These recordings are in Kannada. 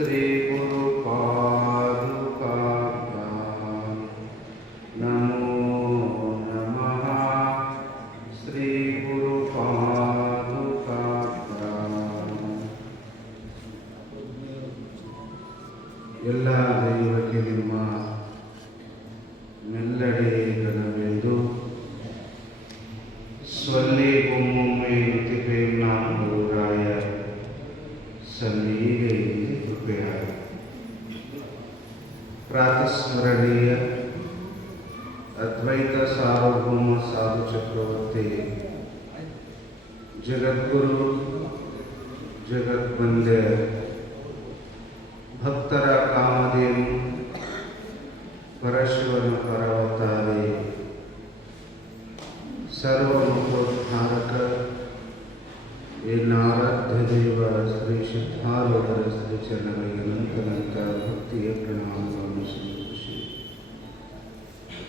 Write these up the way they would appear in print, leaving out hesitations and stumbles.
ಶ್ರೀ ಗುರು ಪಾದುಕಾಭ್ಯಾಂ ನಮೋ ನಮಃ. ಶ್ರೀ ಗುರು ಪಾದುಕಾಭ್ಯಾಂ. ಎಲ್ಲ ದೈವಕ್ಕೆ ನಿಮ್ಮ ಮೆಲ್ಲಡೆ ಘನವೆಂದು ಸ್ವಲ್ಲಿ ಒಮ್ಮೊಮ್ಮೆ ನುತಿಪೇಮ್ನಾಮಗುರಾಯ ಸಲ್ಲೀಗೆ ಕೃಪೆಯಾಗ ಪ್ರಾತಸ್ಮರಣೀಯ ಅದ್ವೈತ ಸಾರ್ವಭೌಮ ಸಾಧು ಚಕ್ರವರ್ತಿ ಜಗದ್ಗುರು ಜಗದ್ವಂದ್ಯ ಭಕ್ತರ ಕಾಮಧೇನು ಪರಶಿವನ ಪರವತಾರಿ ಸರ್ವಮುಖೋದ್ಧಾರಕ ಏನಾರಾಧ್ಯ ದೇವ ಶ್ರೀ ಸಿದ್ಧಾರೂಢರ ಶ್ರೀ ಚರಣಗಳಿಗೆ ನಂತರ ಭಕ್ತಿಯ ಪ್ರಣಾಮಗಳನ್ನು ಸಮರ್ಪಿಸಿ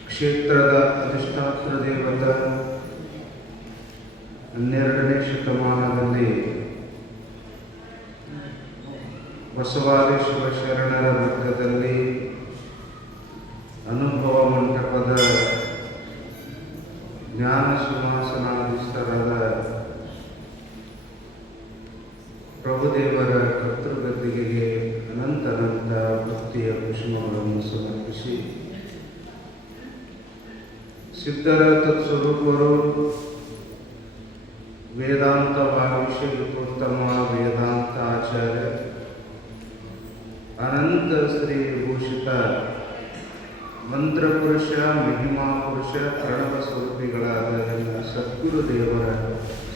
ಕ್ಷೇತ್ರದ ಅಧಿಷ್ಠಾತ್ರ ದೇವತ 12ನೇ ಶತಮಾನದಲ್ಲಿ ಬಸವಾದೇಶ್ವರ ಶರಣರ ವರ್ಗದಲ್ಲಿ ಅನುಭವ ಮಂಟಪದ ಜ್ಞಾನ ಸಿಂಹಾಸನಾಧೀಶರಾದ ಪ್ರಭುದೇವರ ಕರ್ತೃಗದ್ದಿಗೆಗೆ ಅನಂತ ಭಕ್ತಿಯ ಕುಸುಮಗಳನ್ನು ಸಮರ್ಪಿಸಿ ಸಿದ್ಧರ ತತ್ಸ್ವರೂಪರು ವೇದಾಂತ ಭಾವಿಷಯೋತ್ತಮ ವೇದಾಂತ ಆಚಾರ್ಯ ಅನಂತ ಶ್ರೀ ವಿಭೂಷಿತ ಮಂತ್ರಪುರುಷ ಮಹಿಮಾ ಪುರುಷ ಪ್ರಣವ ಸ್ವರೂಪಿಗಳಾದ ಎಲ್ಲ ಸದ್ಗುರು ದೇವರ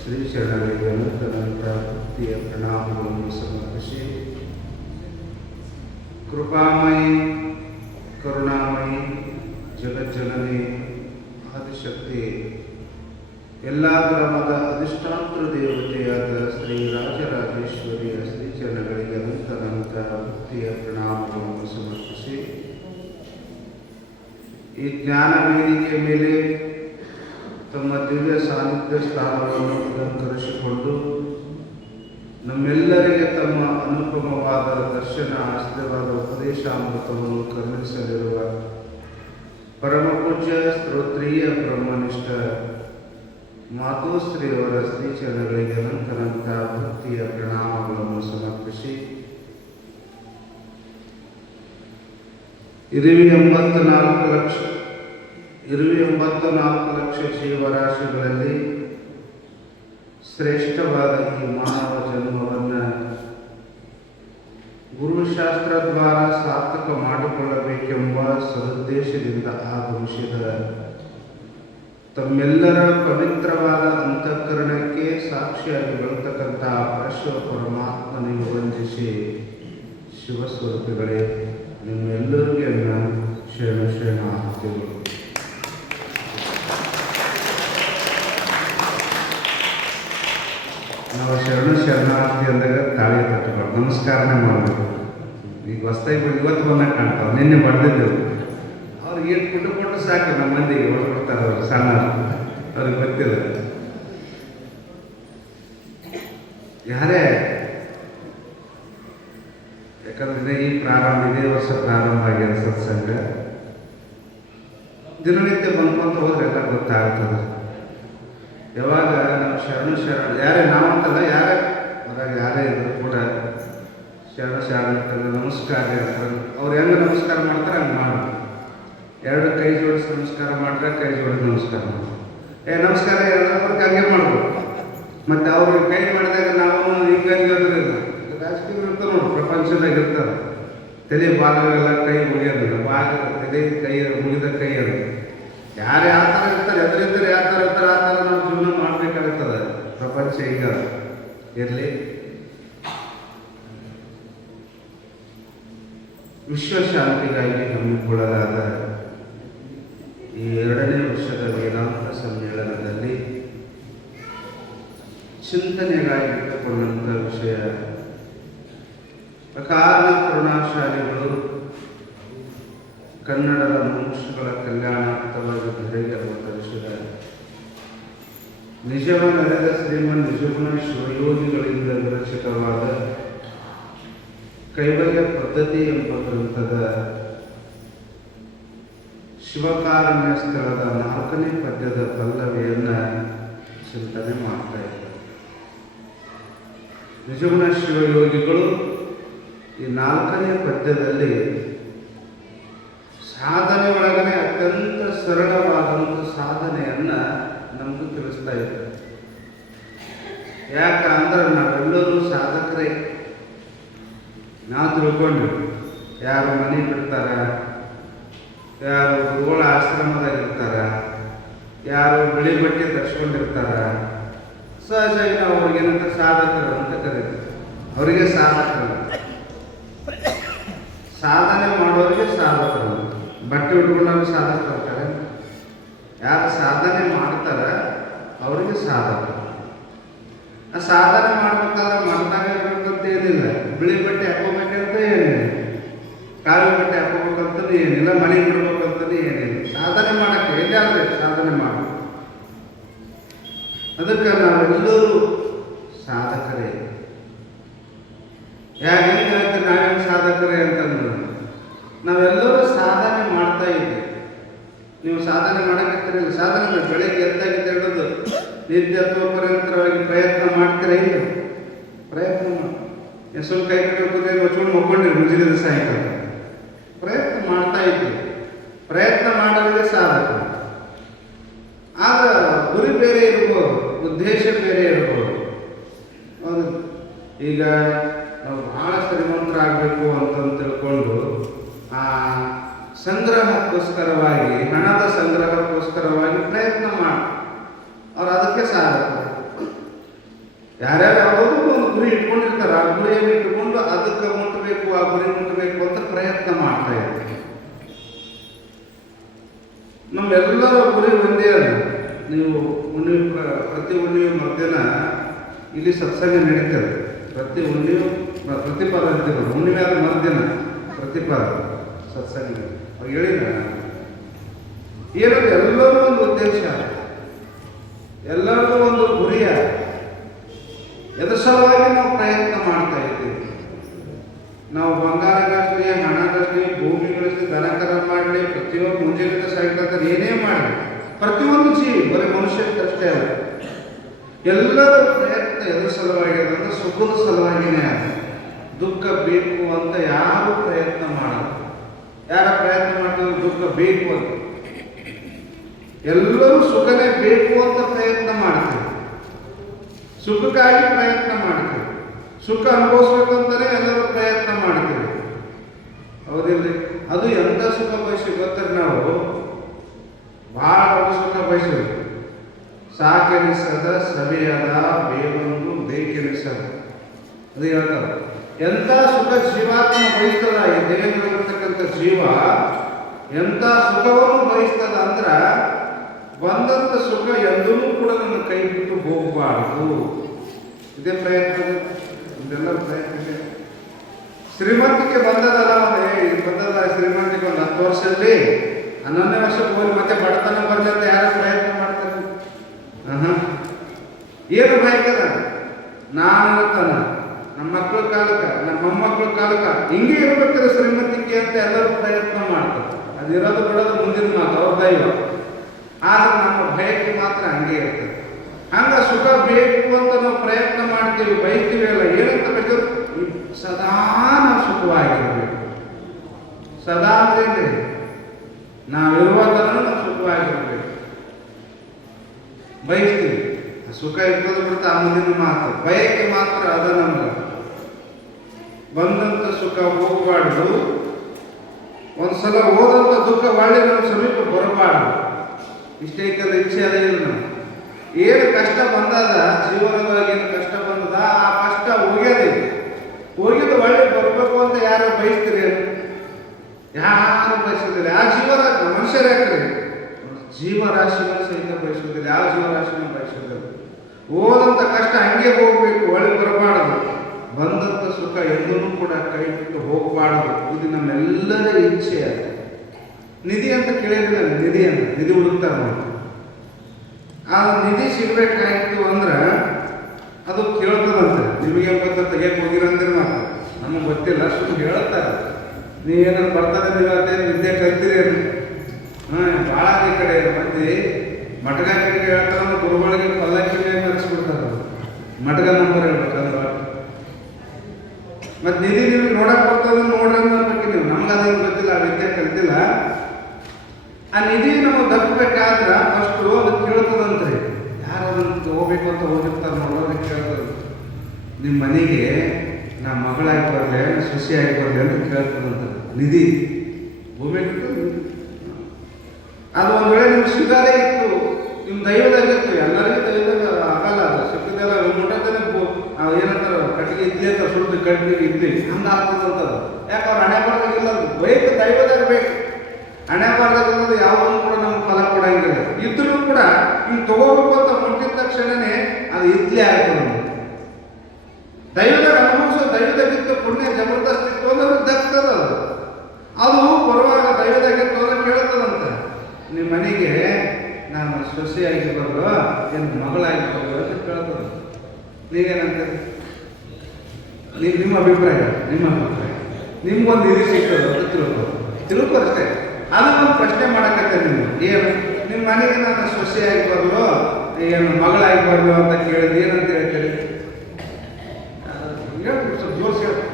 ಶ್ರೀ ಶರಣರಿಗೆ ಅನಂತ ಭಕ್ತಿಯ ಪ್ರಣಾಮಗಳನ್ನು ಸಮರ್ಪಿಸಿ ಕೃಪಾಮಯಿ ಕರುಣಾಮಯಿ ಜಗಜ್ಜನನಿ ಆದಿಶಕ್ತಿ ಎಲ್ಲ ಗ್ರಾಮದ ಅಧಿಷ್ಠಾತ್ರ ದೇವತೆಯಾದ ಶ್ರೀ ರಾಜರಾಜೇಶ್ವರಿಯ ಶ್ರೀ ಚರಣಗಳಿಗೆ ಅನಂತ ಭಕ್ತಿಯ ಪ್ರಣಾಮಗಳನ್ನು ಸಮರ್ಪಿಸಿ ಈ ಜ್ಞಾನ ವೇದಿಕೆಯ ಮೇಲೆ ತಮ್ಮ ದಿವ್ಯ ಸಾನ್ನಿಧ್ಯ ಸ್ಥಾನವನ್ನು ಅಲಂಕರಿಸಿಕೊಂಡು ನಮ್ಮೆಲ್ಲರಿಗೆ ತಮ್ಮ ಅನುಪಮವಾದ ದರ್ಶನ ಆಶ್ರಯವಾದ ಉಪದೇಶಾಮೃತವನ್ನು ಕರುಣಿಸಲಿರುವ ಪರಮಪೂಜ್ಯ ಸ್ತೋತ್ರೀಯ ಬ್ರಹ್ಮನಿಷ್ಠ ಮಾತೋಶ್ರೀಯವರ ಶ್ರೀ ಚರಣಗಳಿಗೆ ಅನಂತ ಭಕ್ತಿಯ ಪ್ರಣಾಮಗಳನ್ನು ಸಮರ್ಪಿಸಿ 84 ಲಕ್ಷ ಜೀವರಾಶಿಗಳಲ್ಲಿ ಶ್ರೇಷ್ಠವಾದ ಈ ಮಾನವ ಜನ್ಮವನ್ನು ಗುರುಶಾಸ್ತ್ರ ದ್ವಾರ ಸಾರ್ಥಕ ಮಾಡಿಕೊಳ್ಳಬೇಕೆಂಬ ಸದುದ್ದೇಶದಿಂದ ಆಗಮಿಸಿದ ತಮ್ಮೆಲ್ಲರ ಪವಿತ್ರವಾದ ಅಂತಃಕರಣಕ್ಕೆ ಸಾಕ್ಷಿಯಾಗಿ ಬೆಳತಕ್ಕಂಥ ಪರಶಿವ ಪರಮಾತ್ಮನಿಗೆ ವಂದಿಸಿ ಶಿವಸ್ವರೂಪಿಗಳೇ ನಿಮ್ಮೆಲ್ಲರಿಗೆ ಶರಣಾರ್ಥಿಗಳು. ನಾವು ಶರಣಾರ್ಥಿ ಅಂದಾಗ ತಾಳಿ ತಟ್ಟಬಾರ್ದು, ನಮಸ್ಕಾರನೇ ಮಾಡಬೇಕು. ಈಗ ಹೊಸ್ತಾಗಿ ಬಂದು ಇವತ್ತು ಬಂದಾಗ ಕಾಣ್ತಾವೆ, ನಿನ್ನೆ ಬಡ್ದಿದ್ದೆವು. ಅವ್ರಿಗೆ ಏನು ಕೊಟ್ಟು ಸಾಕು, ನಮ್ಮ ಮಂದಿಗೆ ಹೊಡ್ಕೊಡ್ತಾರೆ. ಅವರು ಸಣ್ಣ ಅವ್ರಿಗೆ ಗೊತ್ತಿಲ್ಲ. ಯಾರೇ ಯಾಕಂದ್ರೆ ಈ ಇದೇ ವರ್ಷ ಪ್ರಾರಂಭ ಆಗ್ಯದ ಸತ್ಸಂಗ. ದಿನನಿತ್ಯ ಬಂದ್ಕೊಂತ ಹೋದ್ರೆ ಎಲ್ಲ ಗೊತ್ತಾಗ್ತದೆ. ಯಾವಾಗ ನಾವು ಶರಣ ಯಾರೇ ನಾವಂತಲ್ಲ, ಯಾರೇ ಹೊರಗ ಯಾರೇ ಇದ್ರು ಕೂಡ ಶರಣ ನಮಸ್ಕಾರ ಅಂತಾರೆ. ಅವ್ರು ಹೆಂಗೆ ನಮಸ್ಕಾರ ಮಾಡ್ತಾರೆ ಹಂಗೆ ಮಾಡಿ. 2 ಕೈ ಜೋಡಿಸಿ ನಮಸ್ಕಾರ ಮಾಡ್ರೆ ಕೈ ಜೋಡಿಸಿ ನಮಸ್ಕಾರ ಮಾಡ್ತಾರೆ. ನಮಸ್ಕಾರ ಅವ್ರಿಗೆ ಹಂಗೆ ಮಾಡ್ಬೋದು. ಮತ್ತು ಅವ್ರಿಗೆ ಕೈ ಮಾಡಿದಾಗ ನಾವು ಹಿಂಗೆ ಇರೋದ್ರಿಂದ ರಾಜಕೀಯ ಇರ್ತಾರೆ ನೋಡಿ, ಪ್ರಪಂಚದಾಗ ಇರ್ತಾರೆ. ತಲೆ ಭಾಗವೆಲ್ಲ ಕೈ ಮುಗಿಯೋದಿಲ್ಲ, ಭಾಗ ತಲೆ ಕೈ ಮುಗಿದ ಕೈ ಅದು. ಯಾರು ಯಾವ ಥರ ಇರ್ತಾರೆ, ಎದುರಿದ್ದರೆ ಯಾವ ಥರ ಇರ್ತಾರೆ ಆ ಥರ ನಾವು ಜೀವನ ಮಾಡಬೇಕಾಗ್ತದೆ. ಪ್ರಪಂಚ ಈಗ ಇರಲಿ. ವಿಶ್ವಶಾಂತಿಗಾಗಿ ಹಮ್ಮಿಕೊಳ್ಳಲಾದ ಈ 2ನೇ ವರ್ಷದ ವೇದಾಂತ ಸಮ್ಮೇಳನದಲ್ಲಿ ಚಿಂತನೆಗಾಗಿ ಇಟ್ಟುಕೊಂಡಂಥ ವಿಷಯ ಅಕಾರಣ ಕರುಣಾಶಾಲಿಗಳು ಕನ್ನಡದ ಮನುಷ್ಯಗಳ ಕಲ್ಯಾಣಾರ್ಥವಾಗಿ ಧರೆಗೆ ಅವತರಿಸಿದ ನಿಜವನರೆದ ಶ್ರೀಮನ್ ನಿಜಗುಣ ಶಿವಯೋಗಿಗಳಿಂದ ವಿರಚಿತವಾದ ಕೈವಲ್ಯ ಪದ್ಧತಿ ಎಂಬ ಗ್ರಂಥದ ಶಿವಕಾರುಣ್ಯ ಸ್ಥಳದ 4ನೇ ಪದ್ಯದ ಪಲ್ಲವಿಯನ್ನು ಚಿಂತನೆ ಮಾಡ್ತಾ ಇದ್ದಾರೆ. ನಿಜಗುಣ ಶಿವಯೋಗಿಗಳು ಈ 4ನೇ ಪದ್ಯದಲ್ಲಿ ಸಾಧನೆ ಒಳಗನೆ ಅತ್ಯಂತ ಸರಳವಾದಂಥ ಸಾಧನೆಯನ್ನು ನಮಗೂ ತಿಳಿಸ್ತಾ ಇದ್ದಾರೆ. ಯಾಕಂದ್ರೆ ನಾವೆಲ್ಲರೂ ಸಾಧಕರೇ. ನಾವು ತಿಳ್ಕೊಂಡ್ವಿ, ಯಾರು ಮನೆ ಬಿಡ್ತಾರ, ಯಾರು ಗುರುಗಳ ಆಶ್ರಮದಾಗಿರ್ತಾರ, ಯಾರು ಬಿಳಿ ಬಟ್ಟೆ ಧರಿಸ್ಕೊಂಡಿರ್ತಾರ, ಸಹಜವಾಗಿ ನಾವು ಅವ್ರಿಗೇನಂತ ಸಾಧಕರು ಅಂತ ಕರೀತೀವಿ. ಅವರಿಗೆ ಸಾಧಕರು, ಸಾಧನೆ ಮಾಡೋರಿಗೆ ಸಾಧಕರು. ಬಟ್ಟೆ ಉಟ್ಕೊಂಡವ್ರಿಗೆ ಸಾಧಕರು ಅಂತಾರೆ. ಯಾರು ಸಾಧನೆ ಮಾಡ್ತಾರ ಅವರಿಗೆ ಸಾಧಕರು. ಆ ಸಾಧನೆ ಮಾಡ್ಬೇಕಾದ್ರೆ ಮನದಾಗ ಇರ್ಬೇಕಂತ ಏನಿಲ್ಲ, ಬಿಳಿ ಬಟ್ಟೆ ಹಾಕೋಬೇಕಂತ ಏನಿಲ್ಲ, ಕಾವಿ ಬಟ್ಟೆ ಹಾಕೋಬೇಕಂತಲೂ ಏನಿಲ್ಲ, ಮನೆ ಬಿಡ್ಬೇಕಂತಲೂ ಏನಿಲ್ಲ. ಸಾಧನೆ ಮಾಡಕ್ಕೆ ಎಲ್ಲಾದ್ರೆ ಸಾಧನೆ ಮಾಡ. ಅದಕ್ಕೆ ನಾವೆಲ್ಲರೂ ಸಾಧಕರೇ. ಯಾಕೆ ಹೇಳ್ತೀವಿ ನಾವೇನು ಸಾಧಕರೇ ಅಂತಂದ್ರೆ ನಾವೆಲ್ಲರೂ ಸಾಧನೆ ಮಾಡ್ತಾ ಇದ್ದೀವಿ. ನೀವು ಸಾಧನೆ ಮಾಡಕತ್ತಿರಲಿಲ್ಲ. ಸಾಧನೆ ಬೆಳಗ್ಗೆ ಎದ್ದಾಗಿದ್ದ ಹೇಳೋದು ನಿತ್ಯತ್ವಪರ್ಯಂತರವಾಗಿ ಪ್ರಯತ್ನ ಮಾಡ್ತೀರಾ? ಇಲ್ಲ, ಪ್ರಯತ್ನ ಮಾಡಿ. ಎಷ್ಟು ಕೈ ಕಟ್ಟಿ ಮುಚ್ಕೊಂಡು ಮಕ್ಕೊಂಡಿರಿ ಮುಂಜಿನ ಸಾಯಂಕಾಲ. ಪ್ರಯತ್ನ ಮಾಡ್ತಾ ಇದ್ದೀವಿ. ಪ್ರಯತ್ನ ಮಾಡೋರಿಗೆ ಸಾಧಕ. ಆದ್ರೆ ಗುರಿ ಬೇರೆ ಇರ್ಬೋದು, ಉದ್ದೇಶ ಬೇರೆ ಇರ್ಬೋದು. ಹೌದು, ಈಗ ನಾವು ಬಹಳ ಶ್ರೀಮಂತರಾಗಬೇಕು ಅಂತ ತಿಳ್ಕೊಂಡು ಆ ಸಂಗ್ರಹಕ್ಕೋಸ್ಕರವಾಗಿ, ಹಣದ ಸಂಗ್ರಹಕ್ಕೋಸ್ಕರವಾಗಿ ಪ್ರಯತ್ನ ಮಾಡಿ ಅವ್ರು ಅದಕ್ಕೆ ಸಾಧಕ. ಯಾರ್ಯಾರು ಯಾವುದೋ ಒಂದು ಗುರಿ ಇಟ್ಕೊಂಡಿರ್ತಾರೆ. ಆ ಗುರಿಯನ್ನು ಇಟ್ಕೊಂಡು ಅದಕ್ಕೆ ಮುಟ್ಟಬೇಕು, ಆ ಗುರಿ ಮುಟ್ಟಬೇಕು ಅಂತ ಪ್ರಯತ್ನ ಮಾಡ್ತಾ ಇದ್ದಾರೆ. ನಮ್ಮೆಲ್ಲರ ಗುರಿ ಒಂದೇ ಅಲ್ಲ. ನೀವು ಪ್ರತಿ ಹುಣ್ಣಿಮೆ ಮಧ್ಯಾಹ್ನ ಇಲ್ಲಿ ಸತ್ಸಂಗ ನಡೀತದೆ. ಪ್ರತಿ ಹುಣ್ಣಿಮೆ ಪ್ರತಿಪಾದ ಅಂತೀವಿ. ಹುಣ್ಣಿಮೆ ಆದ ಮಧ್ಯಾಹ್ನ ಪ್ರತಿಪಾದ ಸತ್ಸಂಗ ಅವ್ರು ಹೇಳಿದ ಏನಂದ್ರೆ ಎಲ್ಲರೂ ಒಂದು ಉದ್ದೇಶ, ಎಲ್ಲರಿಗೂ ಒಂದು ಗುರಿಯ. ಎದ್ರ ಸಲುವಾಗಿ ನಾವು ಪ್ರಯತ್ನ ಮಾಡ್ತಾ ಇದ್ದೀವಿ. ನಾವು ಬಂಗಾರ ಗಳಿಸ್ಲಿ, ಹಣ ಗಳಿಸ್ಲಿ, ಭೂಮಿ ಗಳಿಸ್ಲಿ, ದನಕರ ಮಾಡಲಿ, ಪ್ರತಿಯೊಂದು ಮುಂಜಾನೆ ಸಾಯ್ತಾರೆ, ಏನೇ ಮಾಡಲಿ, ಪ್ರತಿಯೊಂದು ಜೀವಿ, ಬರೀ ಮನುಷ್ಯಕ್ಕಷ್ಟೇ ಅಲ್ಲ, ಎಲ್ಲರ ಪ್ರಯತ್ನ ಎದ್ರ ಸಲುವಾಗಿ ಅಂದ್ರೆ ಸುಖದ ಸಲುವಾಗಿನೇ ಅದ. ದುಃಖ ಬೇಕು ಅಂತ ಯಾರು ಪ್ರಯತ್ನ ಮಾಡಲ್ಲ. ಯಾರ ಪ್ರಯತ್ನ ಮಾಡ್ತಾರೆ ದುಃಖ ಬೇಕು ಅಂತ? ಎಲ್ಲರೂ ಸುಖನೇ ಬೇಕು ಅಂತ ಪ್ರಯತ್ನ ಮಾಡ್ತಾರೆ. ಸುಖಕ್ಕಾಗಿ ಪ್ರಯತ್ನ ಮಾಡ್ತೀವಿ. ಸುಖ ಅನುಭವಿಸ್ಬೇಕಂತಾನೆ ಎಲ್ಲರೂ ಪ್ರಯತ್ನ ಮಾಡ್ತೀವಿ. ಹೌದಿಲ್ಲ? ಅದು ಎಂಥ ಸುಖ ಬಯಸಿ ಗೊತ್ತಾರೆ? ನಾವು ಭಾಳ ಸುಖ ಬಯಸಿದ್ವಿ. ಸಾಕೆನಿಸದ ಸಭೆಯದ ಬೇವೊಂದು ಬೇಕೆನಿಸದ ಅದು ಹೇಳ್ತಾರೆ. ಎಂಥ ಸುಖ ಜೀವಾತ್ಮ ಬಯಸ್ತದ, ಈ ದೇಹದಲ್ಲಿರ್ತಕ್ಕಂಥ ಜೀವ ಎಂಥ ಸುಖವನ್ನು ಬಯಸ್ತದ ಅಂದ್ರೆ ಬಂದಂಥ ಸುಖ ಎಂದೂ ಕೂಡ ನನ್ನ ಕೈ ಬಿಟ್ಟು ಹೋಗಬಾರ್ದು. ಇದೇ ಪ್ರಯತ್ನ, ಇದೆಲ್ಲ ಪ್ರಯತ್ನ. ಶ್ರೀಮಂತಿಕೆ ಬಂದದಲ್ಲ, ಬಂದದ ಶ್ರೀಮಂತಿಕೆ ಒಂದು 10 ವರ್ಷದಲ್ಲಿ 11ನೇ ವರ್ಷಕ್ಕೆ ಹೋಗಿ ಮತ್ತೆ ಬಡತನ ಬರಲಿ ಅಂತ ಯಾರು ಪ್ರಯತ್ನ ಮಾಡ್ತಾರೆ? ಏನು ಬಯಕದ? ನಾನು ಇರ್ತಾನ, ನಮ್ಮ ಮಕ್ಕಳ ಕಾಲಕ್ಕೆ, ನಮ್ಮ ಮೊಮ್ಮಕ್ಕಳ ಕಾಲಕ್ಕೆ ಹಿಂಗೆ ಇರ್ಬೇಕಾದ್ರೆ ಶ್ರೀಮಂತಿಕೆ ಅಂತ ಎಲ್ಲರೂ ಪ್ರಯತ್ನ ಮಾಡ್ತಾರೆ. ಅದಿರೋದು ಬಿಡೋದು ಮುಂದಿನ ಮಾತು, ಅವ್ರ ದೈವ. ಆದ್ರೆ ನಮ್ಮ ಬಯಕೆ ಮಾತ್ರ ಹಂಗೆ ಇರ್ತದೆ. ಹಂಗ ಸುಖ ಬೇಕು ಅಂತ ನಾವು ಪ್ರಯತ್ನ ಮಾಡ್ತೀವಿ, ಬಯಸ್ತೀವಿ ಅಲ್ಲ. ಏನಂತ ಬೇಕು? ಸದಾ ನಾವು ಸುಖವಾಗಿರ್ಬೇಕು. ಸದಾ ಅಂದ್ರೆ ನಾವಿರುವ ತನಕ ನಾವು ಸುಖವಾಗಿರ್ಬೇಕು ಬಯಸ್ತೀವಿ. ಸುಖ ಇರ್ತದೆ ಬಿಡುತ್ತೆ ಆ ಮುಂದಿನ ಮಾತು. ಬಯಕೆ ಮಾತ್ರ ಅದ ನಮ್ಗೆ. ಬಂದಂಥ ಸುಖ ಹೋಗಬಾರ್ದು. ಒಂದ್ಸಲ ಹೋದಂಥ ದುಃಖ ಒಳ್ಳೆ ನಮ್ಮ ಸಮೀಪ ಬರಬಾರ್ದು. ಇಷ್ಟೈತೆಲ್ಲ ಇಚ್ಛೆ ಅದೇ ಇಲ್ಲ. ನಾವು ಏನು ಕಷ್ಟ ಬಂದದ ಜೀವನದೊಳಗೆ, ಏನು ಕಷ್ಟ ಬಂದದ, ಆ ಕಷ್ಟ ಹೋಗಿದ್ದು ಒಳ್ಳೆ ಬರಬೇಕು ಅಂತ ಯಾರು ಬಯಸ್ತೀರಿ? ಯಾರು ಬಯಸೋದಿಲ್ಲ. ಆ ಜೀವರಾಶಿ ಮನುಷ್ಯರು ಯಾಕ್ರಿ ಜೀವರಾಶಿಗಳು ಸಹಿತ ಬಯಸೋದಿಲ್ಲ. ಯಾವ ಜೀವರಾಶಿನೂ ಬಯಸೋದಿಲ್ಲ. ಹೋದಂಥ ಕಷ್ಟ ಹಂಗೆ ಹೋಗ್ಬೇಕು, ಒಳ್ಳೆ ಬರಬಾರದು. ಬಂದಂಥ ಸುಖ ಎಂದೂ ಕೂಡ ಕೈ ಬಿಟ್ಟು ಹೋಗಬಾರದು. ಇದು ನಮ್ಮೆಲ್ಲರ ಇಚ್ಛೆ. ಅದು ನಿಧಿ ಅಂತ ಕೇಳಿದ್ರೆ ನಿಧಿ ಹುಡುಕ್ತಾರೆ ನಾವು. ಆ ನಿಧಿ ಸಿಗ್ಬೇಕಾಯ್ತು ಅಂದ್ರೆ ಅದು ಕೇಳ್ತದಂತೆ. ನಿಮಗೆ ಗೊತ್ತ ತೆಗಿಯಕ್ಕೆ ಹೋಗಿರಂದ್ರೆ ಮಾತ್ರ ನಮ್ಮ ನಮ್ಗೆ ಗೊತ್ತಿಲ್ಲ, ಸುಮ್ಮನೆ ಹೇಳ್ತಾರೆ. ನೀವೇನಾದ್ರು ಬರ್ತದೆ ನೀವತ್ತೇ ವಿದ್ಯೆ ಕಲ್ತಿರೇನು? ಭಾಳ ಈ ಕಡೆ ಮಂದಿ ಮಟಗ ಹೇಳ್ತಾರೆ, ಗುರುಗಳಿಗೆ ಪಲ್ಲಕ್ಕಿ ಕಲಿಸ್ಬಿಡ್ತಾರೆ. ಮಟಗ ನಂಬರ್ ಹೇಳ್ಬೇಕಂದ್ರೆ ಮತ್ತೆ ನಿಧಿ ನಿಮ್ಗೆ ನೋಡಕ್ ಬರ್ತದ ನೋಡ್ರಿ ಅನ್ಬೇಕು ನೀವು. ನಮ್ಗೆ ಅದೇನು ಗೊತ್ತಿಲ್ಲ, ಆ ವಿದ್ಯೆ ಕಲ್ತಿಲ್ಲ. ಆ ನಿಧಿ ನಮಗೆ ದಕ್ಕಬೇಕಾದ್ರೆ ಫಸ್ಟು ಅದು ಕೇಳ್ತದಂತ್ರಿ. ಯಾರು ಅದನ್ನು ಹೋಗ್ಬೇಕು ಅಂತ ಹೋಗಿರ್ತಾರೆ ನೋಡೋದಕ್ಕೆ ಕೇಳ್ತದೆ. ನಿಮ್ಮ ಮನೆಗೆ ನಾ ಮಗಳಾಗಿ ಬರಲೆ ಸೊಸೆಯಾಗಿ ಬರಲಿ ಅಂತ ಕೇಳ್ತದಂತ ನಿಧಿ. ಭೂಮಿ ಅದು ಒಂದು ವೇಳೆ ನಿಮ್ಗೆ ಸಿಗದೇ ಇತ್ತು, ನಿಮ್ಮ ದೈವದಾಗಿತ್ತು, ಎಲ್ಲರಿಗೂ ದೈವದಾಗ ಆಗಲ್ಲ. ಅದು ಸಿಕ್ಕದೆಲ್ಲ ಮುಟ್ಟದಲ್ಲೇ ಏನಂತಾರ ಕಟ್ಟಿಗೆ ಇದ್ಲಿ ಅಂತ ಸುಳ್ಳು ಕಟ್ಟಿಗೆ ಇದ್ಲಿ ಹಂಗೆ ಆಗ್ತದಂತದು. ಯಾಕೆ ಅವ್ರು ಹಣೆ ಬಾರ್ದಾಗಿಲ್ಲ, ಅದು ಬೇಕು, ದೈವದಾಗ ಬೇಕು. ಹಣೆ ಬಾರ್ದಾಗಿಲ್ಲದು ಯಾವುದನ್ನು ಕೂಡ ನಮ್ಗೆ ಫಲ ಕೊಡಂಗಿಲ್ಲ. ಇದ್ರೂ ಕೂಡ ಹಿಂಗೆ ತಗೋಬೇಕು ಅಂತ ಮುಟ್ಟಿದ ತಕ್ಷಣನೇ ಅದು ಇದ್ಲಿ ಆಗ್ತದೆ. ದೈವದಾಗ ಅನುಭವಿಸೋ ದೈವದಾಗಿತ್ತು ಪುಣ್ಯ ಜಬರ್ದಸ್ತ್ ಇತ್ತು ಅಂದ್ರೆ ದಕ್ತದ. ಅದು ಬರುವಾಗ ದೈವದಾಗಿತ್ತು ಅಂದ್ರೆ ಕೇಳ್ತದಂತೆ, ನಿಮ್ಮ ಮನೆಗೆ ನಾನು ಸೊಸೆಯಾಗಿ ಬರಲು ಏನು ಮಗಳಾಗಿ ಬರಲು ಅಂತ ಕೇಳ್ತದೆ. ನೀವೇನಂತೀರಿ? ನಿಮ್ಮ ಅಭಿಪ್ರಾಯ ನಿಮ್ಗೊಂದು ನಿಧಿ ಸಿಗ್ತದೆ ಅಂತ ತಿಳ್ಕೊ ಅಷ್ಟೇ. ಅದನ್ನೊಂದು ಪ್ರಶ್ನೆ ಮಾಡಕತ್ತೇನೆ ನೀವು. ಏನು ನಿಮ್ಮ ಮನೆಗೆ ನಾನು ಸೊಸೆಯಾಗಿ ಬರಲು ಏನು ಮಗಳಾಗಿ ಬರಲು ಅಂತ ಕೇಳಿದ್ರೆ ಏನಂತ ಹೇಳ್ತೀರಿ? ಹೇಳ್ತೀವಿ ಸ್ವಲ್ಪ ಜೋರ್ಸಿ ಹೇಳ್ತೀವಿ.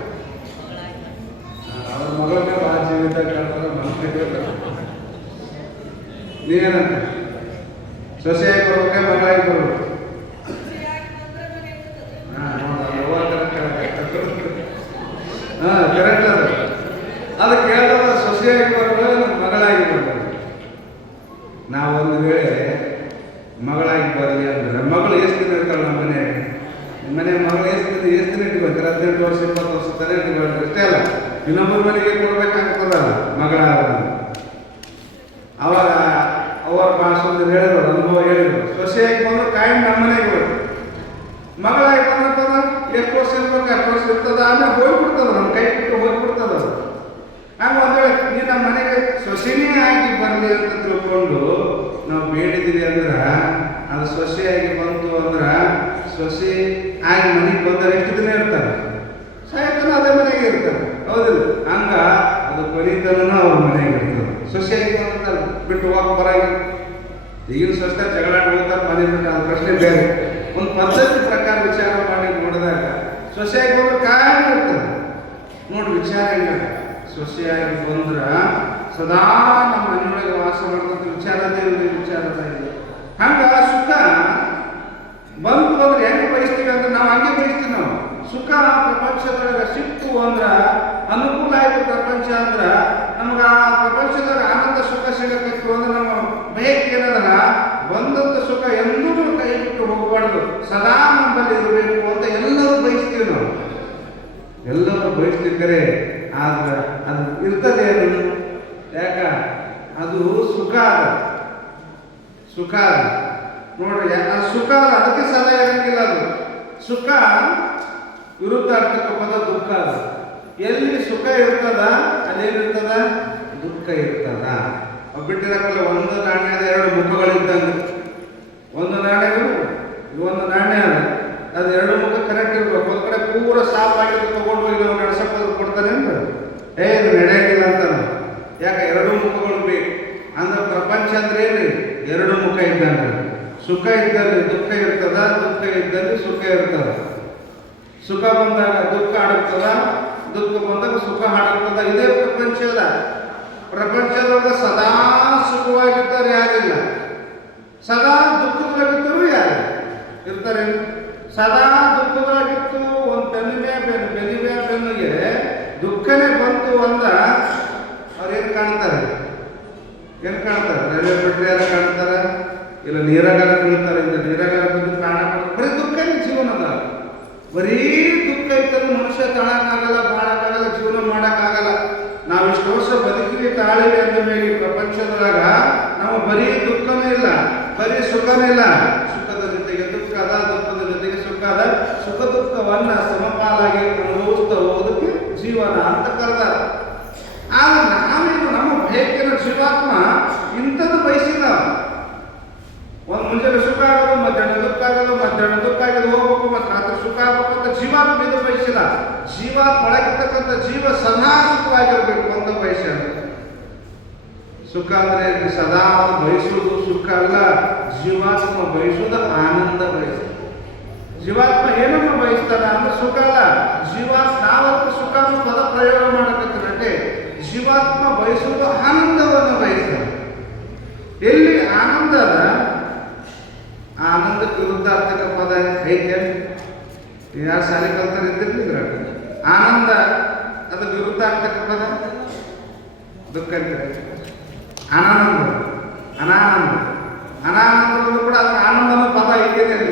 ಅವ್ರ ಮಗಳನ್ನ ಭಾಳ ಜೀವಿತ ಕೇಳ್ತಾರೆ. ನೀವೇನಂತ? ಸೊಸೆಯಾಗಿ ಬರ್ಬೇಕೆ ಮಗಳಾಗಿ ಬರ್ಬೇಕು? ಕರೆಕ್ಟ್ ಅದು ಕೇಳಿದ್ರೆ ಸೊಸೆಯಾಗಿ ಬರಲು ಮಗಳಾಗಿ ಬರಬೇಕು. ನಾವೊಂದು ವೇಳೆ ಮಗಳಾಗಿ ಬರಲಿ ಅಂದ್ರೆ ಮಗಳು ಎಷ್ಟು ದಿನ ಇರ್ತಾಳೆ ನಮ್ಮ ಮನೆ ಮಗಳು ಎಷ್ಟು ದಿನ ಇಟ್ಕೊಳ್ತಾರೆ? 18 ವರ್ಷ 20 ವರ್ಷ ತಲೆ ಇಟ್ಕೊಳ್ತಾರೆ. ಅಷ್ಟೇ ಅಲ್ಲ, ಇನ್ನೊಬ್ಬರ ಮನೆಗೆ ಕೊಡ್ಬೇಕಾಗ್ತದಲ್ಲ ಮಗಳಾಗ. ಅವಾಗ ಅವರ ಭಾಷೆ ಹೇಳಿದ್ರು, ಅನುಭವ ಹೇಳಿದ್ರು, ಸೊಸೆಯಾಗಿ ಬಂದು ಕಾಯಿ ನಮ್ಮ ಮನೆಗೆ ಬರುತ್ತೆ. ಮಗಳಾಗಿ ಬಂದಂತಂದ್ರೆ ಎಷ್ಟು ವರ್ಷ ಇರ್ಬೇಕು ಅಷ್ಟು ವರ್ಷ ಇರ್ತದ, ಆಮೇಲೆ ಹೋಗ್ಬಿಡ್ತದ, ನಮ್ಮ ಕೈ ಬಿಟ್ಟು ಹೋಗ್ಬಿಡ್ತದ. ಹಂಗೆ ಒಂದು ವೇಳೆ ನೀನು ನಮ್ಮ ಮನೆಗೆ ಸೊಸೆನೇ ಆಗಿ ಬರಲಿ ಅಂತ ತಿಳ್ಕೊಂಡು ನಾವು ಬೇಡಿದ್ದೀವಿ ಅಂದ್ರೆ ಅದು ಸೊಸೆಯಾಗಿ ಬಂತು ಅಂದ್ರೆ ಸೊಸೆ ಆಗಿ ಮನೆಗೆ ಬಂದರೆ ಎಷ್ಟು ದಿನ ಇರ್ತಾರೆ? ಸಾಯಂಕಾಲ ಅದೇ ಮನೆಗೆ ಇರ್ತಾರೆ, ಹೌದಿಲ್ಲ? ಹಂಗ ಅದು ಕೊನೆತನೂ ಅವ್ರ ಮನೆಗೆ ಇರ್ತದೆ. ಸೊಸೆಯಾಗಿ ಬಂತಾರೆ ಬಿಟ್ಟು ಹೋಗಕ್ಕೆ ಬರಂಗಿಲ್ಲ. ಈಗಿನ ಸೊಸೆ ಜಗಳಾಡಿ ಹೋಗ್ತಾರೆ ಮನೆ ಬಿಟ್ಟು, ಅದು ಪ್ರಶ್ನೆ ಬೇರೆ. ಒಂದು ಪದ್ಧತಿ ಪ್ರಕಾರ ವಿಚಾರ ಮಾಡಿ ನೋಡಿದಾಗ ಸೊಸೆಯಾಗಿ ಬಂದ್ರೆ ಕಾಯಂ ಇರ್ತದೆ. ನೋಡಿ ವಿಚಾರ ಹೆಂಗ, ಸೊಸೆಯಾಗಿ ಬಂದ್ರೆ ಸದಾ ನಮ್ಮ ಮನೆಯೊಳಗೆ ವಾಸ ಮಾಡ್ತಂತ ವಿಚಾರದೇ ಇಲ್ಲ. ಹಂಗ ಸುಖ ಬಂತು ಅಂದ್ರೆ ಹೆಂಗೆ ಬಯಸ್ತೀವಿ ಅಂದ್ರೆ ನಾವು ಹಂಗೆ ಬಯಸ್ತೀವಿ. ನಾವು ಸುಖ ಪ್ರಪಂಚದೊಳಗೆ ಸಿಕ್ತು ಅಂದ್ರೆ ಅನುಕೂಲ ಆಯ್ತು ಪ್ರಪಂಚ ಅಂದ್ರೆ ನಮ್ಗೆ ಆ ಪ್ರಪಂಚದಾಗ ಆನಂದ ಸುಖ ಸಿಗಬೇಕು ಅಂದ್ರೆ ನಮ್ಮ ಬಯಕೆ ಏನಂದ್ರ ಬಂದಂತ ಸುಖ ಎಂದೂ ಕೈ ಬಿಟ್ಟು ಹೋಗಬಾರ್ದು, ಸದಾ ನಮ್ಮಲ್ಲಿ ಇರಬೇಕು ಅಂತ ಎಲ್ಲರೂ ಬಯಸ್ತೀವಿ. ನಾವು ಎಲ್ಲರೂ ಬಯಸ್ತಿರ್ತಾರೆ. ಆದ್ರೆ ಅದು ಇರ್ತದೇನು? ಯಾಕ ಅದು ಸುಖ ಅದ ನೋಡ್ರಿ. ಅದು ಸುಖ ಅದಕ್ಕೆ ಸದಾ ಇರಂಗಿಲ್ಲ. ಅದು ಸುಖ ವಿರುದ್ಧ ಅರ್ಥಕ್ಕೆ ಪದ ದುಃಖ. ಅದು ಎಲ್ಲಿ ಸುಖ ಇರ್ತದ ಅಲ್ಲೇನಿರ್ತದ? ದುಃಖ ಇರ್ತದ. ಬಿಟ್ಟಿರಕ್ಕಲ್ಲ, ಒಂದು ನಾಣ್ಯದ 2 ಮುಖಗಳಿದ್ದಂಗೆ. ಒಂದು ನಾಣ್ಯಗಳು ಒಂದು ನಾಣ್ಯ ಅದ, ಅದು 2 ಮುಖ ಕರೆಕ್ಟ್ ಇರ್ಬೇಕು. ಒಂದು ಕಡೆ ಪೂರ ಸಾಫ್ ಆಗಿದ್ದು ತಗೊಂಡು ಹೋಗಿ ನಾವು ನಡ್ಸಕ್ಕೆ ಕೊಡ್ತಾನೆ ಅಂದ್ರೆ ಇದು ನಡೆಯಂಗಿಲ್ಲ ಅಂತ. ಯಾಕೆ? 2 ಮುಖಗಳು ಬೇಕು. ಅಂದ್ರೆ ಪ್ರಪಂಚ ಅಂದ್ರೆ ಏನು? 2 ಮುಖ ಇದ್ದಂಗೆ. ಸುಖ ಇದ್ದಲ್ಲಿ ದುಃಖ ಇರ್ತದ, ದುಃಖ ಇದ್ದಲ್ಲಿ ಸುಖ ಇರ್ತದ. ಸುಖ ಬಂದಾಗ ದುಃಖ ಆಡುತ್ತದ, ದುಃಖ ಬಂದಾಗ ಸುಖ ಹಾಡುತ್ತದ. ಇದೇ ಪ್ರಪಂಚದ. ಪ್ರಪಂಚದೊಳಗೆ ಸದಾ ಸುಖವಾಗಿದ್ದರೆ ಯಾರಿಲ್ಲ, ಸದಾ ದುಃಖದೊಳಗಿದ್ದರೂ ಯಾರು ಇರ್ತಾರೆ? ಸದಾ ದುಃಖದೊಳಗಿತ್ತು ಒಂದು ಬೆನ್ನಿಗೆ ದುಃಖನೇ ಬಂತು ಅಂದ ಅವ್ರು ಏನು ಕಾಣ್ತಾರೆ? ರೈಲ್ವೆ ಪಟ್ರಿಯಾರ ಕಾಣ್ತಾರ, ಇಲ್ಲ ನೀರಾಗಾರ ಬೀಳ್ತಾರೆ. ಇಂದ ನೀರಾಗಾರ ಬಿದ್ದು ಪ್ರಾಣ ಬರೀ ದುಃಖನೇ ಜೀವನದ. ಬರೀ ದುಃಖ ಇದ್ದರೆ ಮನುಷ್ಯ ತಾಳಕ್ಕಾಗಲ್ಲ, ಬಾಳಕ್ಕಾಗಲ್ಲ, ಜೀವನ ಮಾಡೋಕ್ಕಾಗಲ್ಲ. ನಾವು ಇಷ್ಟು ವರ್ಷ ಬದುಕಿಗೆ ತಾಳಿವೆ ಅಂದ ಮೇಲೆ ಪ್ರಪಂಚದೊಳಗ ನಾವು ಬರೀ ದುಃಖನೂ ಇಲ್ಲ, ಬರೀ ಸುಖನೂ ಇಲ್ಲ. ಸುಖದ ಜೊತೆಗೆ ದುಃಖ ಅದ, ದುಃಖದ ಜೊತೆಗೆ ಸುಖ ಅದ. ಸುಖ ದುಃಖವನ್ನ ಸಮಪಾಲಾಗಿ ಅನುಭವಿಸ್ತಾ ಹೋಗೋದಕ್ಕೆ ಜೀವನ ಅಂತ ಕರೆದಾರ. ಆದ್ರೆ ನಾವೇನು ನಮ್ಮ ಬಯಕೆನ ಜೀವಾತ್ಮ ಇಂಥದ್ದು ಬಯಸಿಲ್ಲ. ಒಂದು ಮುಂಜಾನೆ ಸುಖ ಆಗೋದು, ಮಧ್ಯಾಹ್ನ ದುಃಖ ಆಗೋದು, ಮಧ್ಯಾಹ್ನ ದುಃಖ ಆಗೋದು ಹೋಗ್ಬೇಕು, ಮತ್ತು ರಾತ್ರಿ ಸುಖ ಆಗ್ಬೇಕು ಅಂತ ಜೀವಾತ್ಮ ಇದು ಬಯಸಿಲ್ಲ. ಜೀವ ಒಳಗಿರ್ತಕ್ಕಂಥ ಜೀವ ಸದಾ ಸುಖವಾಗಿರಬೇಕು ಅಂತ ಬಯಸ್ಯಾನ. ಸುಖ ಅಂದ್ರೆ ಸದಾ ಬಯಸುವುದು ಸುಖ ಅಲ್ಲ. ಜೀವಾತ್ಮ ಬಯಸುವುದು ಆನಂದ ಬಯಸ. ಜೀವಾತ್ಮ ಏನನ್ನು ಬಯಸ್ತಾನ ಅಂದ್ರೆ ಸುಖ ಅಲ್ಲ. ನಾವತ್ತು ಸುಖ ಪದ ಪ್ರಯೋಗ ಮಾಡಬೇಕಂటే ಜೀವಾತ್ಮ ಬಯಸುವುದು ಆನಂದವನ್ನು ಬಯಸ್ತಾನೆ. ಎಲ್ಲಿ ಆನಂದ ಅದ, ಆನಂದಕ್ಕೆ ವಿರುದ್ಧಾರ್ಥಕ ಪದ ಐತೆ. ಯಾರು ಶಾಲೆ ಕಲ್ತಾರೆ ಇದ್ದಿರ್ಲಿದ್ರ ಆನಂದ ಅದು ವಿರುದ್ಧಾರ್ಥಕ ಪದ ದುಃಖ ಅಂತಾರೆ. ಅನಾನಂದ ಅನಾನಂದ ಅನಾನಂದರಲ್ಲೂ ಕೂಡ ಅದರ ಆನಂದನ ಪದ ಐತೇನೆ.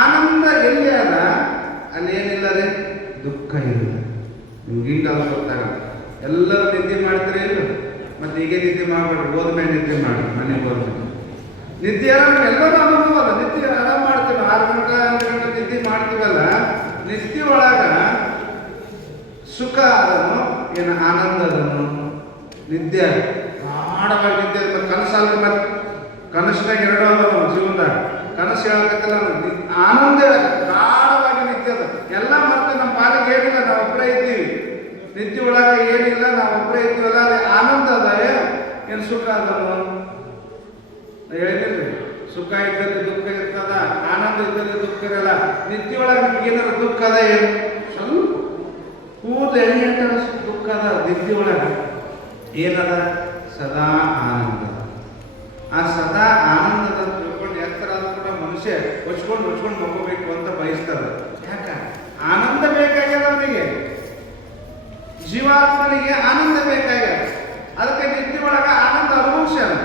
ಆನಂದ ಎಲ್ಲಿ ಅದ ಅಲ್ಲಿ ಏನಿಲ್ಲ ರೀ, ದುಃಖ ಇಲ್ಲ. ನಿಮ್ಗೆ ಈಗ ಅದು ಗೊತ್ತಾಗಲ್ಲ. ಎಲ್ಲರೂ ನಿದ್ದೆ ಮಾಡ್ತೀರಿ ಇಲ್ಲ, ಮತ್ತೆ ಈಗ ನಿದ್ದೆ ಮಾಡಬೇಡ್ರಿ, ಹೋದ್ಮೇಲೆ ನಿದ್ದೆ ಮಾಡಿ. ಮನೆಗೆ ಹೋದ್ಮೇಲೆ ನಿದ್ದೆ ಎಲ್ಲರೂ ಅನುಭವ ಅದ. ನಿದ್ದೆ ಆರಾಮ್ ಮಾಡ್ತೀವಿ, 6 ಗಂಟೆ 8 ಗಂಟೆ ನಿದ್ದೆ ಮಾಡ್ತೀವಲ್ಲ. ನಿದ್ದೆ ಒಳಗ ಸುಖ ಅದನ್ನು ಏನು ಆನಂದ ಅದನ್ನು ನಿದ್ದೆ ಗಾಢವಾಗಿ ನಿದ್ದೆ ಅಂತ ಕನಸಲ್ಲ. ಮತ್ತೆ ಕನಸಿನಾಗ 2 ಅದ ನಮ್ಮ ಜೀವನದಾಗ. ಕನಸು ಹೇಳಕತ್ತಿಲ್ಲ, ಆನಂದ ಗಾಢವಾಗಿ ನಿದ್ದೆ ಅದ. ಎಲ್ಲ ಮತ್ತೆ ನಮ್ಮ ಪಾಲಿಗೆ ಏನಿಲ್ಲ, ನಾವು ಒಬ್ಬರೇ ಇದ್ದೀವಿ. ನಿದ್ದೆ ಒಳಗ ಏನಿಲ್ಲ, ನಾವು ಒಬ್ಬರೇ ಇದ್ದೀವಲ್ಲ, ಅಲ್ಲಿ ಆನಂದ ಅದ. ಏನು ಸುಖ ಅದನ್ನು ಹೇಳಿದ್ರಿ. ಸುಖ ಇದ್ದಲ್ಲಿ ದುಃಖ ಇರ್ತದ, ಆನಂದ ಇದ್ದಲ್ಲಿ ದುಃಖ ಇರಲ್ಲ. ನಿದ್ದೆ ಒಳಗೆ ನಿಮ್ಗೆ ಏನಾದ್ರು ದುಃಖ ಅದ? ಏನು ಸ್ವಲ್ಪ ಕೂದಲು ಎಣ್ಣೆ ದುಃಖ ಅದ. ನಿದ್ದೆ ಒಳಗ ಏನದ? ಸದಾ ಆನಂದ. ಆ ಸದಾ ಆನಂದದ ತಿಳ್ಕೊಂಡು ಎತ್ತರ ಕೂಡ ಮನುಷ್ಯ ಹೊಚ್ಕೊಂಡು ಮಗೋಬೇಕು ಅಂತ ಬಯಸ್ತಾರೆ. ಯಾಕ? ಆನಂದ ಬೇಕಾಗ್ಯದ ಅವನಿಗೆ. ಜೀವಾತ್ಮನಿಗೆ ಆನಂದ ಬೇಕಾಗ್ಯದ. ಅದಕ್ಕೆ ನಿದ್ದೆ ಒಳಗ ಆನಂದ ಅನುಭವಿಸ್ಯಾನ.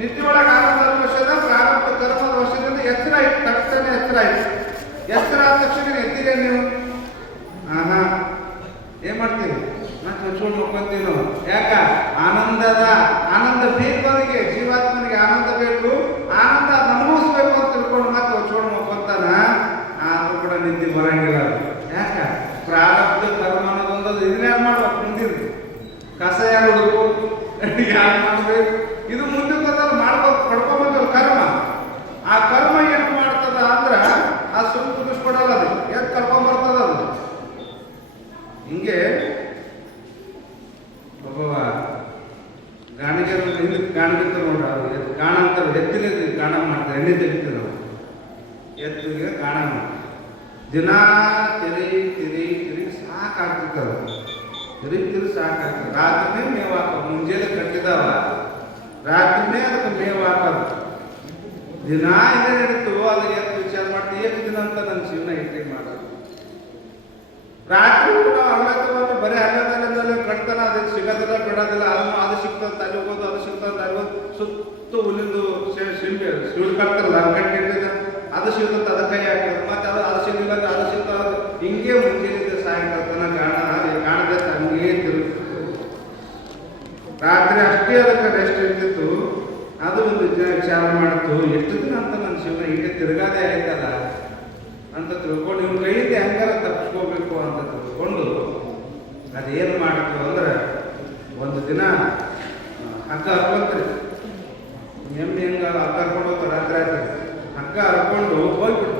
ನಿದ್ದೆ ಒಳಗೆ ಆನಂದ ಅನುಭವಿಸದ ಪ್ರಾರಬ್ಧ ಕರ್ಮದ ವರ್ಷದಿಂದ ಎತ್ತರ ಆಯ್ತು. ತಕ್ಷಣ ಎತ್ತರ ಆಯ್ತು. ಎತ್ತರ ಆದ ತಕ್ಷಣ ಎತ್ತಿರ ನೀವು ಏನ್ ಮಾಡ್ತೀವಿ? ಮತ್ತೆ ಹೊಚ್ಕೊಂಡು ಹೋಗ್ಕೊಂತೀವಿ ನಾವು. ಯಾಕ? ಆನಂದ ಬೇಕು ಅವನಿಗೆ. ಜೀವಾತ್ಮನಿಗೆ ಆನಂದ ಬೇಕು. ಆನಂದ ಅನುಭವಿಸ್ಬೇಕು ಅಂತ ತಿಳ್ಕೊಂಡು ಮತ್ತೆ ಹೊಚ್ಕೊಂಡು ಹೋಗ್ಕೊಂತಾನ. ಆದ್ರೂ ಕೂಡ ನಿದ್ದೆ ಬರಂಗಿಲ್ಲ. ಯಾಕ? ಪ್ರಾರಬ್ಧ ಕರ್ಮ ಅನ್ನೋದೊಂದು ಇದನ್ನೇ ಮಾಡ್ಬೇಕು. ಮುಂದಿನ ಕಸ ಯಾರು ಹುಡುಕು ಯಾರು ಮಾಡ್ಬೇಕು? ಇದು ಮುಂದೆ ಪಡ್ಕೊಂಬಂದ ಕರ್ಮ. ಆ ಕರ್ಮ ಏನು ಮಾಡ್ತದ ಅಂದ್ರ ಅದು ಸುಮ್ ಕುದಿಸ್ಕೊಡಲ್ಲ. ಅದು ಎದ್ದು ಕರ್ಕೊಂಬರ್ತದ. ಅದು ಹಿಂಗೆ ಒಬ್ಬವ ಗಾಣಿಗೆ ಗಾಣಿಗಿತ್ತ ನೋಡ್ರ, ಅದು ಗಾಣ ಅಂತಾರೆ. ಎತ್ತಿನ ಗಾಣ ಮಾಡ್ತಾರೆ, ಎಣ್ಣೆ ತೆಗಿತೀವಿ ನಾವು. ಎತ್ತಿಗೆ ಗಾಣ ಮಾಡ್ತಾರೆ. ದಿನ ತಿರಿ ಸಾಕಾಗ್ತಿರ್ತದ. ತಿರಿ ಸಾಕಾಗ್ತದೆ. ರಾತ್ರಿನೇ ಮೇವು ಹಾಕೋದು. ಮುಂಜಾನೆ ಕಟ್ಟಿದಾವ, ರಾತ್ರಿನೇ ಅದಕ್ಕೆ ಮೇವು ಹಾಕೋದು. ದಿನ ಇದೇ ನಡೀತು. ಅದಕ್ಕೆ ಎಷ್ಟು ವಿಚಾರ ಮಾಡ್ತೀವಿ, ಎಷ್ಟು ದಿನ ಅಂತ ನನ್ನ ಜೀವನ ಇಟ್ಟೆ ಮಾಡೋದು. ರಾತ್ರಿ ಕೂಡ ಅಲ್ಲತ್ತವ ಬರೀ ಅಲ್ಲದಲ್ಲೇ ಕಟ್ತಾನ. ಅದಕ್ಕೆ ಸಿಗೋದಿಲ್ಲ, ಬಿಡೋದಿಲ್ಲ. ಅದು ಸಿಗ್ತದೆ ತಲೆಗೋದು, ಅದು ಸಿಗ್ತದೆ ತಲೆಗೋದು. ಸುತ್ತು ಹುಲ್ಲಿಂದು ಸಿಂಬೆ ಸಿಡು ಕಟ್ತಾರಲ್ಲ, ಕಟ್ಟಿಟ್ಟಿದ್ದ ಅದು ಸಿಗ್ತದೆ, ಅದಕ್ಕೆ ಕೈ ಹಾಕೋದು. ಮತ್ತೆ ಅದು ಸಿಗಲಿಲ್ಲ, ಅದು ಸಿಗ್ತದೆ. ಹಿಂಗೆ ಮುಂಜಾನೆ ಸಾಯಂಕಾಲ ತನಕ ಕಾಣದ ಹಂಗೇ ತಿರುಗಿ. ರಾತ್ರಿ ಅಷ್ಟೇ ಅದಕ್ಕೆ ರೆಸ್ಟ್ ಇರ್ತಿತ್ತು. ಅದು ಒಂದು ವಿಚಾರ ಮಾಡ್ತು, ಎಷ್ಟು ದಿನ ಅಂತ ನನ್ನ ಜೀವನ ಹೀಗೆ ತಿರುಗಾದೇ ಆಯ್ತಲ್ಲ ಅಂತ ತಿಳ್ಕೊಂಡು ಇವ್ನ ಕೈಯಿಂದ ಹೆಂಗಾರ ತಪ್ಪಿಸ್ಕೋಬೇಕು ಅಂತ ತಿಳ್ಕೊಂಡು ಅದೇನು ಮಾಡ್ತು ಅಂದ್ರೆ, ಒಂದು ದಿನ ಹಗ್ಗ ಹರ್ಕೊಂತ್ರಿ. ಎಮ್ಮೆ ಹೆಂಗ ಹಗ್ಗ ಹರ್ಕೊಂಡು ಹೋಗ್ತಾರೆ ರಾತ್ರಿ. ಹಗ್ಗ ಹರ್ಕೊಂಡು ಹೋಗ್ಬಿಟ್ಟು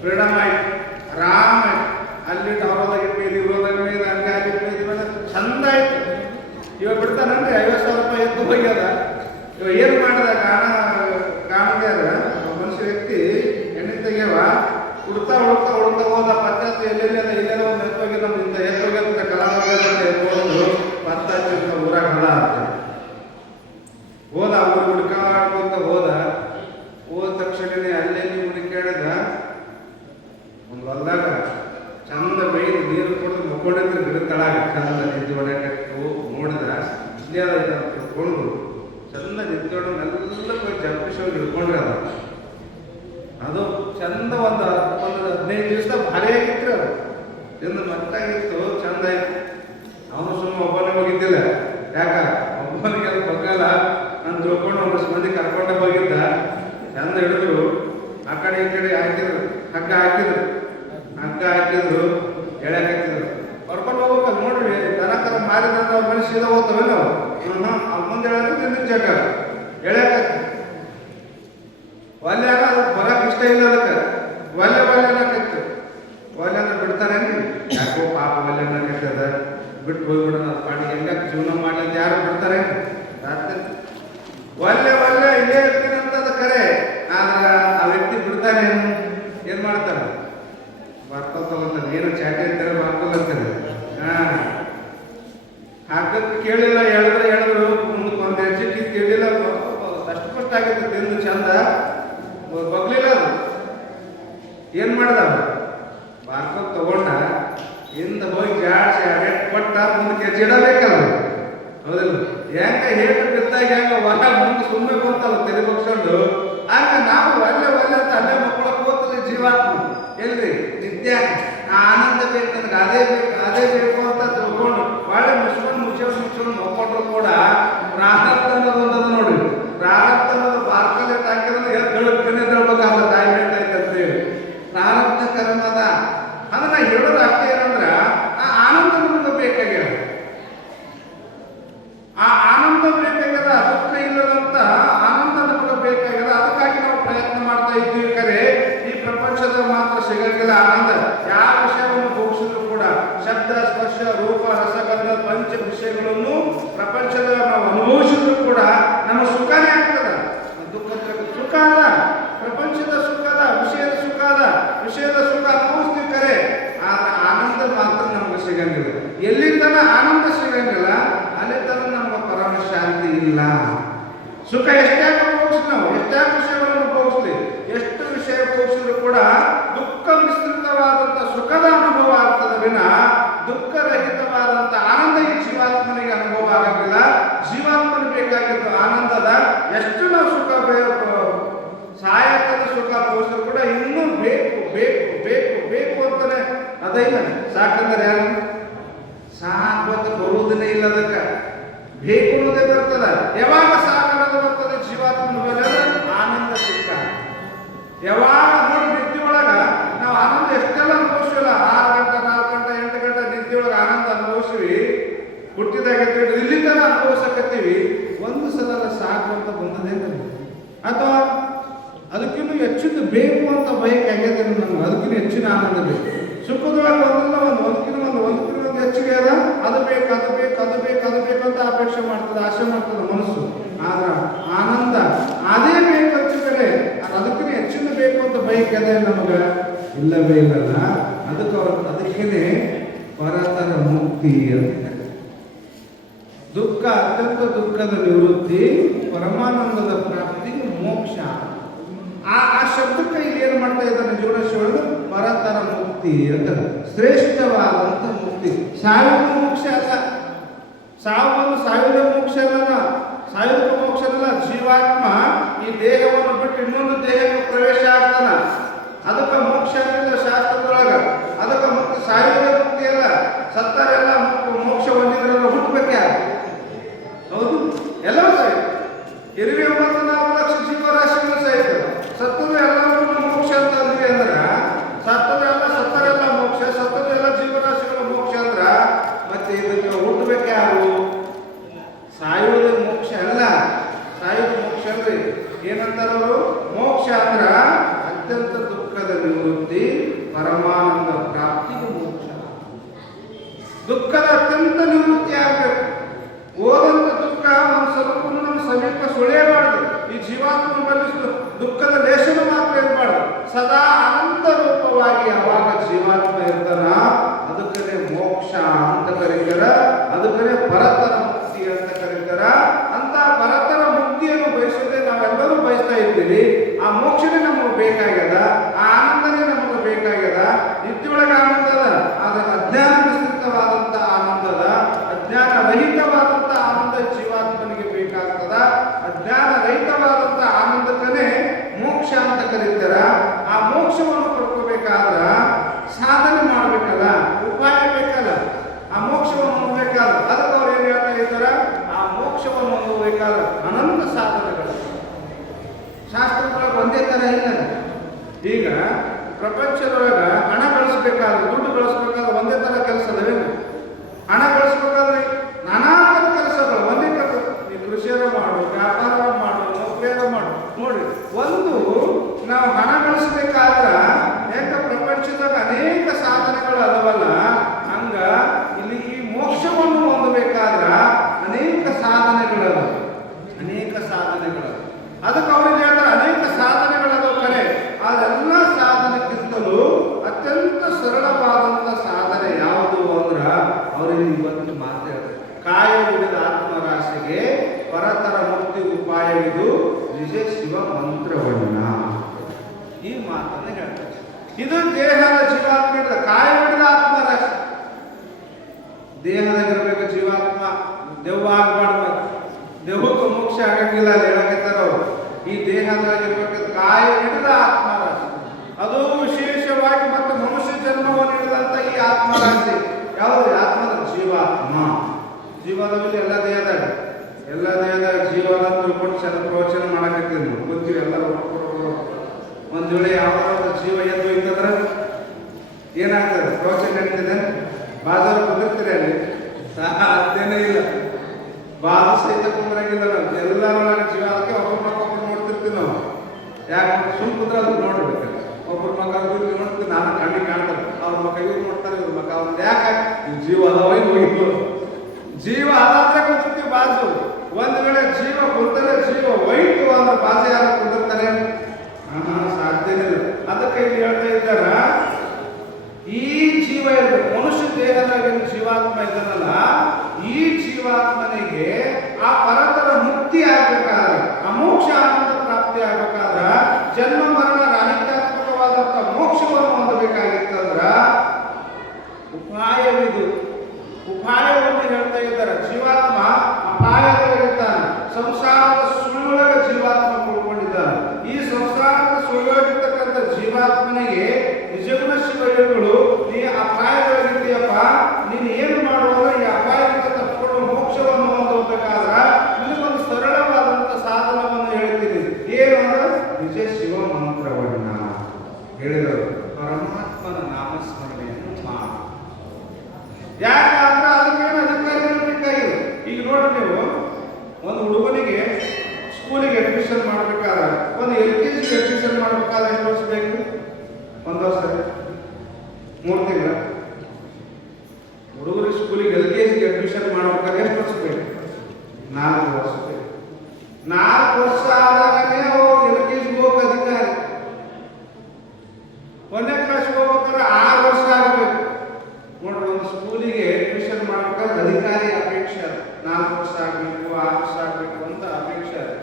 ಫ್ರೀಡಮ್ ಆಯ್ತು, ಆರಾಮ ಆಯ್ತು. ಅಲ್ಲಿ ಅವರದಾಗ ಇಟ್ಮೇಲೆ ಇವ್ರದಾಗ ಮೇಲೆ ಹಂಗಾಗಿ ಮೇಲೆ ಚಂದ ಆಯ್ತು. ಇವಾಗ ಬಿಡ್ತಾನಂದ್ರೆ 50,000 ರೂಪಾಯಿ ಎದ್ದು ಹೋಗ್ಯದ. ಇವಾಗ ಏನು ಮಾಡಿದ ಕಾಣಗ್ಯಾರ ಮನುಷ್ಯ ವ್ಯಕ್ತಿ ಎಣ್ಣೆ ತೆಗ್ಯವ ಹುಡ್ತಾ ಹೋದ. ಪಂಚಾಯತ್ ಎಲ್ಲೆಲ್ಲ ಇಲ್ಲೆಲ್ಲ ಒಂದು ಎತ್ತೋಗಿ ನಮ್ಮಿಂದ ಎತ್ತೋಗ್ಯಂತ ಕಲಾವಿದ ಎತ್ಕೊಂಡು ಪಂಚಾಯತ್ ಊರಾಗ ಹಳ ಆಗ್ತದೆ. ಹೋದ ಅವ್ರು ಹುಡ್ಕಾಡ್ಕೊಂತ ಹೋದ ತಕ್ಷಣನೇ ಅಲ್ಲೆಲ್ಲಿ ಹುಡುಕಾಡಿದ ಒಂದು ಹೊಲ್ದಾಗ ಚಂದ ಬೈದು ನೀರು ಕೊಡೋದು ಮುಕ್ಕೊಂಡಿದ್ರೆ ಗಿಡ ತಳಾಗ ಚಂದ ನಿದ್ದೆ ಹೊಡೆಯಕಟ್ಟು ನೋಡಿದ ಇಲ್ಲೇ ಅದ ತಿಳ್ಕೊಂಡು ಚಂದ ನಿಂತ್ಕೊಂಡು ಎಲ್ಲ ಜಂಪಿಸೋಗಿ ಹಿಡ್ಕೊಂಡ್ರೆ ಅದು ಚಂದ ಒಂದು 15 ದಿವಸ ಭಾರಿ ಆಗಿತ್ತು. ಅದು ಎಂದು ಮತ್ತಾಗಿತ್ತು, ಚಂದ ಆಯ್ತು. ಅವನು ಸುಮ್ಮನೆ ಒಬ್ಬನೇ ಹೋಗಿದ್ದಿಲ್ಲ. ಯಾಕ? ಒಬ್ಬನಿಗೆ ಅದು ಬಗ್ಗಲ್ಲ ಅಂತ ತಿಳ್ಕೊಂಡು ಒಂದಷ್ಟು ಮಂದಿ ಕರ್ಕೊಂಡೆ ಹೋಗಿದ್ದ. ಚಂದ ಹಿಡಿದ್ರು, ಆ ಕಡೆ ಈ ಕಡೆ ಹಾಕಿದ್ರು, ಹಗ್ಗ ಹಾಕಿದ್ರು, ಎಳೆಯಾಕಿದ್ರು. ಕರ್ಕೊಂಡು ಹೋಗ್ಬೇಕಲ್ಲ ನೋಡ್ರಿ. ದನಕರ ಮಾರಿದ್ರೆ ಅವ್ರ ಮನೆ ಸೀದಾ ಹೋಗ್ತವೆ. ಅವ್ರ ಮುಂದೆ ಎಳೆದ್ರೆ ಜಾಗ ಎಳೆಯಾಕ ಒಲ್ಲೆ ಅದು ಬರಕ್ಕೆ ಇಷ್ಟ ಇಲ್ಲ. ಅದಕ್ಕೆ ಒಲ್ಲೆ ಅನ್ನಕತ್ತು ಬಿಟ್ಟು ಹೋಗ್ಬಿಡೋಣ, ಅದು ಪಾಡಿಗೆ ಹೆಂಗ ಜೀವನ ಮಾಡಲಿ ಅಂತ ಯಾರು ಬಿಡ್ತಾರೆ? ಒಳ್ಳೆ ಒಳ್ಳೆ ಇಲ್ಲೇ ಇರ್ತೀನಿ ಅಂತ ಅದು ಕರೆ. ಆದ್ರೆ ಆ ವ್ಯಕ್ತಿ ಬಿಡ್ತಾನೆ, ಏನ್ ಮಾಡ್ತಾನೆ? ಬರ್ಕಲ್ ತಗೋತಾನೆ. ಏನು ಚಾಟಿ ಅಂತಾರೆ, ಬರ್ಕಲ್ ಅಂತಾರೆ. ಹಾಕಕ್ಕೆ ಕೇಳಿಲ್ಲ, ಹೇಳಿದ್ರು ಮುಂದಕ್ಕೆ ಒಂದು ಹೆಜ್ಜೆ ಕೇಳಿಲ್ಲ, ಅಷ್ಟು ಆಗಿತ್ತು ತಿಂದು ಚಂದ ಬಗ್ಲಿಲ್ಲ. ಅದು ಏನ್ ಮಾಡ್ದ? ಬಾರ್ಕೋದ್ ತಗೊಂಡ ಹಿಂದ ಹೋಗಿ ಜಾಡ್ಸಿ ಅಡೆಟ್ ಕೊಟ್ಟ ಮುಂದಕ್ಕೆ ಹೆಜ್ಜೆ ಇಡಬೇಕಲ್ಲ, ಹೌದಿಲ್ಲ? ಹೆಂಗ ಹೇಳು ಬಿದ್ದಾಗ ಹೆಂಗ ಹೊಲ ಮುಂದೆ ಸುಮ್ಮನೆ ಬಂತಲ್ಲ ತೆರೆ ಬಗ್ಸ್ಕೊಂಡು, ಆಗ ನಾವು ಒಳ್ಳೆ ಅಂತ ಅಲ್ಲೇ ಮಕ್ಕಳ ಕೂತಲ್ಲಿ ಜೀವಾತ್ಮ ಎಲ್ರಿ ನಿತ್ಯ ಆನಂದ ಬೇಕು, ನನಗೆ ಅದೇ ಬೇಕು ಅಂತ ತಿಳ್ಕೊಂಡು ಒಳ್ಳೆ ಮುಚ್ಕೊಂಡು ನೋಡ್ಕೊಂಡ್ರು ಕೂಡ ಪ್ರಾರಬ್ಧ ಅನ್ನೋದು ನೋಡಿ. ಪ್ರಾರಬ್ಧ ಅನ್ನೋದು ಬಾರ್ಕಲ್ ಹಾಕಿದ್ರೆ ಹೇಳ್ಬೇಕಾಗಲ್ಲ, ತಾಯಿ ಹೇಳ್ತೈತೆ ಅಂತೇಳಿ ಪ್ರಾರಬ್ಧ ಕರ್ಮದ. ಅದನ್ನ ಹೇಳೋದು ಅಷ್ಟೇ ಏನಂದ್ರ ಆ ಆನಂದ ನಮಗೆ ಬೇಕಾಗ್ಯದ, ಆ ಆನಂದ ಬೇಕಾಗ್ಯದ, ದುಃಖ ಇಲ್ಲದಂತ ಆನಂದ ನಮಗೆ ಬೇಕಾಗ್ಯದ. ಅದಕ್ಕಾಗಿ ನಾವು ಪ್ರಯತ್ನ ಮಾಡ್ತಾ ಇದ್ದೀವಿ. ಕರೆ ಈ ಪ್ರಪಂಚದ ಮಾತ್ರ ಸಿಗಂಗಿಲ್ಲ ಆನಂದ. ಯಾವ ವಿಷಯವನ್ನು ಭೋಗಿಸಿದ್ರು ಕೂಡ ಶಬ್ದ, ಸ್ಪರ್ಶ, ರೂಪ, ರಸಗಂಧ ಪಂಚ ವಿಷಯಗಳನ್ನು ಪ್ರಪಂಚದ ನಾವು ಅನುಭವಿಸಿದ್ರು ಕೂಡ ನಮ್ಮ ಸುಖನೇ ಆಗ್ತದ. ದುಃಖ ಸುಖ ಅದ, ಪ್ರಪಂಚದ ಸುಖ ಅದ, ವಿಷಯದ ಸುಖ ಅನುಭವಿಸ್ತೀವಿ ಕರೆ. ಆದ್ರೆ ಆನಂದ ಮಾತ್ರ ನಮಗೆ ಸಿಗಂಗಿಲ್ಲ. ಎಲ್ಲಿ ತನ ಆನಂದ ಸಿಗಂಗಿಲ್ಲ ಅಲ್ಲಿ ತನ ನಮಗೆ ಪರಮ ಶಾಂತಿ ಇಲ್ಲ. ಸುಖ ಎಷ್ಟಾಗಿ ಅನುಭವಿಸ್ತೀವಿ ನಾವು, ಎಷ್ಟಾಗಿ ವಿಷಯಗಳನ್ನು ಅನುಭವಿಸ್ತೀವಿ, ಎಷ್ಟು ವಿಷಯ ಅನುಭವಿಸಿದ್ರು ಕೂಡ ದುಃಖ ಮಿಶ್ರಿತವಾದಂಥ ಸುಖದ ಅನುಭವ ಆಗ್ತದೆ ವಿನ ದುಃಖರಹಿತವಾದಂಥ ಆನಂದ ಈ ಜೀವಾತ್ಮನಿಗೆ ಅನುಭವ ಆಗಂಗಿಲ್ಲ. ಜೀವಾತ್ಮನಿಗೆ ಬೇಕಾಗಿದ್ದು ಆನಂದದ. ಎಷ್ಟು ನಾವು ಸುಖ ಸಹಾಯಕದ ಸುಖ ಅನುಭವಿಸಿದ್ರು ಕೂಡ ಇನ್ನೂ ಬೇಕು ಬೇಕು ಬೇಕು ಬೇಕು ಅಂತಾನೆ ಅದೇ ಇಲ್ಲ. ಸಾಕಂದ್ರೆ ಯಾರು ಸಾಕೋತ ಬರುವುದನ್ನೇ ಇಲ್ಲ, ಅದಕ್ಕೆ ಬೇಕು ಅನ್ನೋದೇ ಬರ್ತದ. ಯಾವಾಗ ಸಾಕನ್ನೋದು ಬರ್ತದೆ ಜೀವಾತ್ಮನ ಮೇಲೆ ಆನಂದ ಸಿಕ್ಕ. ಯಾವಾಗ ನೋಡಿ ನಿದ್ದೆ ಒಳಗ ನಾವು ಆನಂದ ಎಷ್ಟೆಲ್ಲ ಅನುಭವಿಸಿಲ್ಲ, 6 ಗಂಟೆ 4 ಗಂಟೆ 8 ಗಂಟೆ ನಿದ್ದೆ ಒಳಗೆ ಆನಂದ ಅನುಭವಿಸಿವಿ, ಹುಟ್ಟಿದಾಗ ಇಲ್ಲಿಂದ ಅನುಭವಿಸಕತ್ತೀವಿ. ಒಂದು ಸಲ ಸಾಕು ಅಂತ ಬಂದದೇನ, ಅಥವಾ ಅದಕ್ಕಿಂತ ಹೆಚ್ಚಿನ ಬೇಕು ಅಂತ ಬಯಕೆ ಆಗ್ಯದ ನಮ್ಗೆ, ಅದಕ್ಕಿಂತ ಹೆಚ್ಚಿನ ಆನಂದ ಬೇಕು. ಸುಖದೊಳಗೆ ಒಂದಕ್ಕಿಂತ ಒಂದು ಹೆಚ್ಚಿಗೆ ಅದ, ಅದು ಬೇಕು ಅಂತ ಅಪೇಕ್ಷೆ ಮಾಡ್ತದೆ, ಆಸೆ ಮಾಡ್ತದೆ ಮನಸ್ಸು. ಆದ್ರೆ ಆನಂದ ಅದೇ ಬೇಕು ಹಚ್ಚಿದರೆ ಅದಕ್ಕಿಂತ ಹೆಚ್ಚಿನ ಬೇಕು ಅಂತ ಬಯಕೆ ಅದೇ ನಮಗೆ ಇಲ್ಲವೇ ಇಲ್ಲಲ್ಲ. ಅದಕ್ಕೇನೆ ಪರತರ ಮುಕ್ತಿ ಅಂತ. ದುಃಖ ಅತ್ಯಂತ ದುಃಖದ ನಿವೃತ್ತಿ, ಪರಮಾನಂದದ ಪ್ರಾಪ್ತಿಗೆ ಮೋಕ್ಷ. ಆ ಶಬ್ದಕ್ಕೆ ಇಲ್ಲಿ ಏನು ಮಾಡ್ತಾ ಇದ್ದಾನೆ ಜೋಡಿಸಿ ಪರತರ ಮುಕ್ತಿ ಅಂತ, ಶ್ರೇಷ್ಠವಾದಂಥ ಮುಕ್ತಿ. ಸಾವಿರ ಮೋಕ್ಷ ಅಲ್ಲ, ಸಾವಿರ ಮೋಕ್ಷ ಅಲ್ಲ, ಸಾವಿರ ಮೋಕ್ಷ ಅಲ್ಲ. ಜೀವಾತ್ಮ ಈ ದೇಹವನ್ನು ಬಿಟ್ಟು ಇನ್ನೊಂದು ದೇಹಕ್ಕೆ ಪ್ರವೇಶ ಆಗ್ತಾನ, ಅದಕ್ಕೆ ಮೋಕ್ಷ ಆಗಿಲ್ಲ ಶಾಸ್ತ್ರದೊಳಗ. ಅದಕ್ಕೆ ಮುಕ್ತಿ ಸಾವಿರ ಮುಕ್ತಿ ಅಲ್ಲ. ಸತ್ತರೆಲ್ಲ ಮೋಕ್ಷ ಹೊಂದಿದ್ರೆಲ್ಲ ಹುಟ್ಟಬೇಕೆ, ಹೌದು, ಎಲ್ಲವೂ ಸಹಿತ. ಇರುವೆ 4 ಲಕ್ಷ ಜೀವರಾಶಿಗಳು ಸಹಿತ ಸತ್ತದ ಎಲ್ಲರೂ ಮೋಕ್ಷ ಅಂತ ಅಂದ್ವಿ ಅಂದ್ರ, ಸತ್ತರೆಲ್ಲ ಮೋಕ್ಷ, ಸತ್ತದ ಎಲ್ಲ ಜೀವರಾಶಿಗಳ ಮೋಕ್ಷ ಅಂದ್ರ ಮತ್ತೆ ಇದಕ್ಕೆ ಹುಟ್ಟಬೇಕೆ ಯಾರು? ಸಾಯುವುದೇ ಮೋಕ್ಷ ಅಲ್ಲ. ಸಾಯುವುದು ಮೋಕ್ಷ ಅಂದ್ರೆ ಏನಂತಾರವರು? ಮೋಕ್ಷ ಅಂದ್ರ ಅತ್ಯಂತ ದುಃಖದ ನಿವೃತ್ತಿ, ಪರಮಾನಂದ ಪ್ರಾಪ್ತಿಗೆ ಮೋಕ್ಷ. ದುಃಖದ ಅತ್ಯಂತ ನಿವೃತ್ತಿ ಆಗಬೇಕು. ಓದಂತ ದುಃಖ ಒಂದು ಸ್ವಲ್ಪ ನಮ್ಮ ಸಮೀಪ ಸುಳಿಯಬಾರ್ದು. ಈ ಜೀವಾತ್ಮ ಬಲಿಸಿದ ದುಃಖದ ಲೇಷನ ಮಾತ್ರ ಇರಬಾರ್ದು. ಸದಾ ಅನಂತ ರೂಪವಾಗಿ ಯಾವಾಗ ಜೀವಾತ್ಮ ಇರ್ತಾನ ಅದಕ್ಕೇ ಮೋಕ್ಷ ಅಂತ ಕರೀತಾರ, ಅದಕ್ಕೇ ಪರತರ ಮುಕ್ತಿ ಅಂತ ಕರೀತಾರ. ಅಂತ ಪರತರ ಮುಕ್ತಿಯನ್ನು ಬಯಸೋದೇ ನಾವೆಲ್ಲರೂ ಬಯಸ್ತಾ ಇದ್ದೀವಿ. ಆ ಮೋಕ್ಷನೇ ನಮಗೆ ಬೇಕಾಗ್ಯದ, ಆ ಆನಂದನೇ ನಮಗೆ ಬೇಕಾಗ್ಯದ. ನಿತ್ಯೊಳಗೆ ಆನಂದದ, ಆದ್ರೆ ಅಜ್ಞಾನ ಮಿಶ್ರಿತವಾದಂಥ ಆನಂದದ, ಅಜ್ಞಾನ ರಹಿತವಾದಂಥ ಆನಂದ ಜೀವಾತ್ಮನಿಗೆ ಬೇಕಾಗ್ತದ. ಅಜ್ಞಾನ ರಹಿತವಾದಂಥ ಆನಂದಕ್ಕನೇ ಮೋಕ್ಷ ಅಂತ ಕರೀತಾರ. ಆ ಮೋಕ್ಷವನ್ನು ಪಡ್ಕೋಬೇಕಾದ್ರ ಸಾಧನೆ ಮಾಡಬೇಕಲ್ಲ, ಉಪಾಯ ಬೇಕಲ್ಲ. ಆ ಮೋಕ್ಷವನ್ನು ಹೊಂದಬೇಕಾದ್ರೆ ಅದಕ್ಕೆ ಅವ್ರು ಏನು ಹೇಳ್ತಾ ಇದ್ದಾರೆ? ಆ ಮೋಕ್ಷವನ್ನು ಹೊಂದಬೇಕಾದ್ರೆ ಅನಂತ ಸಾಧನೆಗಳು. ಶಾಸ್ತ್ರದೊಳಗೆ ಒಂದೇ ಥರ ಇಲ್ಲ. ಈಗ ಪ್ರಪಂಚದೊಳಗೆ ಹಣ ಗಳಿಸ್ಬೇಕಾದ್ರೆ, ದುಡ್ಡು ಗಳಿಸ್ಬೇಕಾದ್ರೆ ಒಂದೇ ಥರ ಅವರಿಗೆ ಇವತ್ತು ಮಾತು ಹೇಳ್ತಾರೆ, ಕಾಯ ಹಿಡಿದ ಆತ್ಮರಾಶಿಗೆ ಪರತರ ಮುಕ್ತಿ ಉಪಾಯವಿದು ನಿಜ ಶಿವ ಮಂತ್ರವನ್ನ. ಈ ಮಾತನ್ನು ಹೇಳ್ತಾರೆ. ಇದು ದೇಹದ ಜೀವಾತ್ಮ ಹಿಡಿದ ಕಾಯ ಹಿಡಿದ ಆತ್ಮರಾಶಿ. ದೇಹದಾಗಿರ್ಬೇಕು ಜೀವಾತ್ಮ, ದೆವ್ವ ಆಗ್ಬಾರ್ದು, ದೆವ್ವಕ್ಕೆ ಮೋಕ್ಷ ಆಗಂಗಿಲ್ಲ ಅಂತ ಹೇಳಕತ್ತಾರ ಅವರು. ಈ ದೇಹದಾಗಿರ್ಬೇಕು ಕಾಯ ಹಿಡಿದ ಆತ್ಮರಾಶಿ. ಅದು ವಿಶೇಷವಾಗಿ ಮತ್ತು ಮನುಷ್ಯ ಜನ್ಮವನ್ನು ಹಿಡಿದಂತ ಈ ಆತ್ಮರಾಶಿ ಯಾವುದು? ಆತ್ಮದ ಜೀವಾತ್ಮ. ಜೀವನದಲ್ಲಿ ಎಲ್ಲ ದೇಹದಾಗ ಜೀವನ ತಿಳ್ಕೊಂಡು ಚೆನ್ನ ಪ್ರವಚನ ಮಾಡಕತ್ತೀವಿ ನಾವು, ಗೊತ್ತೀವಿ ಎಲ್ಲ. ಒಂದು ವೇಳೆ ಯಾವ್ದಾದ್ರು ಜೀವ ಎದ್ದು ಹೋಯ್ತಂದ್ರೆ ಏನಾಗ್ತದೆ? ಪ್ರವಚನ ನಡೀತದೆ, ಬಾಜಾರು ಕುದಿರ್ತೀರಿ ಅಲ್ಲಿ ಸಾಧ್ಯನೇ ಇಲ್ಲ. ಬಾಜು ಸಹಿತ ಕುಂದ್ರಂಗಿಲ್ಲ ನಾವು, ಎಲ್ಲರ ಜೀವ. ಅದಕ್ಕೆ ಒಬ್ಬರು ನೋಡ್ತಿರ್ತೀವಿ ನಾವು. ಯಾಕೆ ಸುಮ್ ಕುಂದ್ರೆ ಅದು ನೋಡ್ಬೇಕು. ಒಬ್ಬರ ಮಗ ನೋಡ್ತೀವಿ, ನಾನು ಕಣ್ಣಿಗೆ ಕಾಣ್ತಾರೆ, ಅವ್ರ ಮಗ ಇವ್ರು ನೋಡ್ತಾರೆ, ಇವ್ರ ಮಗ ಅವ್ರದ್ದು. ಯಾಕೆ? ಜೀವ ಅದಾವ ಹೋಗಿದ್ದು, ಜೀವ ಅದಾದ್ರೆ ಕುಂದಿರ್ತೀವಿ ಬಾಜು. ಒಂದು ವೇಳೆ ಜೀವ ಕುಂತರೆ ಜೀವ ಹೋಯ್ತು ಅಂದ್ರೆ ಬಾಜು ಯಾರು ಕುಂದಿರ್ತಾರೆ? ಸಾಧ್ಯನೇ ಇಲ್ಲ. ಅದಕ್ಕೆ ಇಲ್ಲಿ ಹೇಳ್ತಾ ಇದ್ದಾರ, ಈ ಜೀವ ಇರಬೇಕು, ಮನುಷ್ಯ ದೇಹದಾಗಿನ ಜೀವಾತ್ಮ ಇದನ್ನಲ್ಲ, ಈ ಜೀವಾತ್ಮನಿಗೆ ಆ ಪರತರ ಮುಕ್ತಿ ಆಗ್ಬೇಕಾದ್ರೆ, ಅಮೋಕ್ಷ ಆನಂದ ಪ್ರಾಪ್ತಿ ಆಗ್ಬೇಕಾದ್ರ, ಜನ್ಮ ಮರಣ ರಾಹಿತ್ಯಾತ್ಮಕವಾದಂತ ಮೋಕ್ಷವನ್ನು ಹೊಂದಬೇಕಾಗಿತ್ತಂದ್ರ ಉಪಾಯವಿದು. ಉಪಾಯವನ್ನು ಹೇಳ್ತಾ ಇದ್ದಾರೆ. ಜೀವಾತ್ಮ ಅಪಾಯದಲ್ಲಿದ್ದಾನೆ, ಸಂಸಾರದ ಸುಳಿಯೊಳಗೆ ಜೀವಾತ್ಮ ಕೂಡ್ಕೊಂಡಿದ್ದಾನೆ. ಈ ಸಂಸಾರದ ಸುಳಿಯೊಳಗಿರ್ತಕ್ಕಂಥ ಜೀವಾತ್ಮನಿಗೆ ನಿಜಗುಣ ಶಿವಯೋಗಿಗಳು, ನೀ ಅಪಾಯದೊಳಗಿದ್ದೀಯಪ್ಪ, ನೀನು ಏನು ಮಾಡುವಾಗ ಈ ಅಪಾಯದಿಂದ ತಪ್ಪಿಕೊಂಡು ಮೋಕ್ಷವನ್ನು ಹೊಂದಬೇಕಾದ್ರ ನಿನಗೊಂದು ಸರಳವಾದಂಥ ಸಾಧನವನ್ನು ಹೇಳ್ತೀನಿ. ಏನು ಅಂದ್ರೆ ನಿಜ ಶಿವ ಮಂತ್ರವನ್ನ ಹೇಳಿದರು. ಪರಮಾತ್ಮನ ನಾಮಸ್ಮರಣೆಯನ್ನು ಮಾಡು. ಯಾಕಂದ್ರೆ ಅದಕ್ಕೇನು ಅಧಿಕಾರಿಗಳು ಬೇಕಾಗಿಲ್ಲ. ಈಗ ನೋಡ್ರಿ, ನೀವು ಒಂದು ಹುಡುಗನಿಗೆ ಸ್ಕೂಲಿಗೆ ಅಡ್ಮಿಷನ್ ಮಾಡ್ಬೇಕಾದ್ರೆ, ಒಂದು LKG ಅಡ್ಮಿಷನ್ ಮಾಡ್ಬೇಕಾದ್ರೆ ಎಷ್ಟು ವರ್ಷ ಬೇಕು? 1 ವರ್ಷ, 3 ತಿಂಗಳ. ಹುಡುಗರು ಸ್ಕೂಲಿಗೆ LKG ಅಡ್ಮಿಷನ್ ಮಾಡ್ಬೇಕಾದ್ರೆ ಎಷ್ಟು ವರ್ಷ ಬೇಕು? 4 ವರ್ಷ ಬೇಕು. 4 ವರ್ಷ ಆದಾಗನೇ LKG ಹೋಗೋ ಅಧಿಕಾರಿ. 1ನೇ ಕ್ಲಾಸ್ಗೆ ಹೋಗ್ಬೇಕಾದ್ರೆ 6 ವರ್ಷ ಆಗಬೇಕು. ನೋಡ್ರಿ, ಒಂದು ಸ್ಕೂಲಿಗೆ ಅಡ್ಮಿಷನ್ ಮಾಡ್ಬೇಕಾದ್ರೆ ಅಧಿಕಾರಿ ಅಪೇಕ್ಷೆ ಅದು 4 ವರ್ಷ ಆಗಬೇಕು, 6 ವರ್ಷ ಆಗಬೇಕು ಅಂತ ಅಪೇಕ್ಷೆ ಅದು.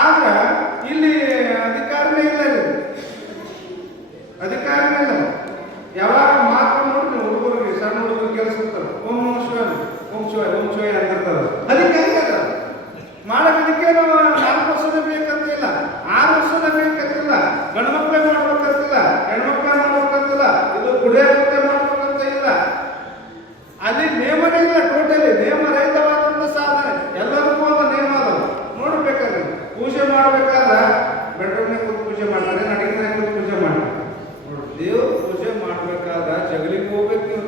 ಆದ್ರೆ ಇಲ್ಲಿ ಅಧಿಕಾರನೇ ಇಲ್ಲ, ಅಧಿಕಾರನೇ ಇಲ್ಲ. ಯಾವಾಗ ಮಾತ್ರ ನೋಡ್ರಿ, ಹುಡುಗರಿಗೆ, ಸಣ್ಣ ಹುಡುಗರಿಗೆ ಕೆಲಸ ಇರ್ತಾರೆ, ಓಂ ಶಿವ ಓಂ ಶಿವ ಓಂ ಶಿವ ಅಂತಿರ್ತಾರೆ. ಅಧಿಕಾರಿ ಅದ ಮಾಡೋದಕ್ಕೆ 4 ವರ್ಷನೇ ಬೇಕಂತಿಲ್ಲ, 6 ವರ್ಷನೇ ಬೇಕಂತಿಲ್ಲ, ಗಂಡು ಮಕ್ಕಳೇ ಮಾಡ್ಬೇಕಂತಿಲ್ಲ, ಹೆಣ್ಮಕ್ಳೇ ಮಾಡ್ಬೇಕಂತಿಲ್ಲ, ಇದು ಕುಡಿಯೋದಕ್ಕೆ ಮಾಡ್ಬೇಕಂತ ಇಲ್ಲ. ಅಲ್ಲಿ ನೇಮನೇ ಇಲ್ಲ, ಟೋಟಲಿ ನೇಮ ರಹಿತವಾದಂಥ ಸಾಧನೆ. ಎಲ್ಲರಿಗೂ ಒಂದು ನೇಮ ಅದ. ನೋಡ್ಬೇಕಾದ್ರೆ ಪೂಜೆ ಮಾಡ್ಬೇಕಾದ್ರೆ ಬೆಡ್ರೂಮ್ನಾಗ ಕೂತು ಪೂಜೆ ಮಾಡ್ತಾರೆ, ಅಡಿಗೆನಾಗ ಕೂತು ಪೂಜೆ ಮಾಡ್ತಾರೆ. ನೋಡಿ, ದೇವ್ರ ಪೂಜೆ ಮಾಡ್ಬೇಕಾದ್ರೆ ಜಗಲಿಗೆ ಹೋಗ್ಬೇಕು.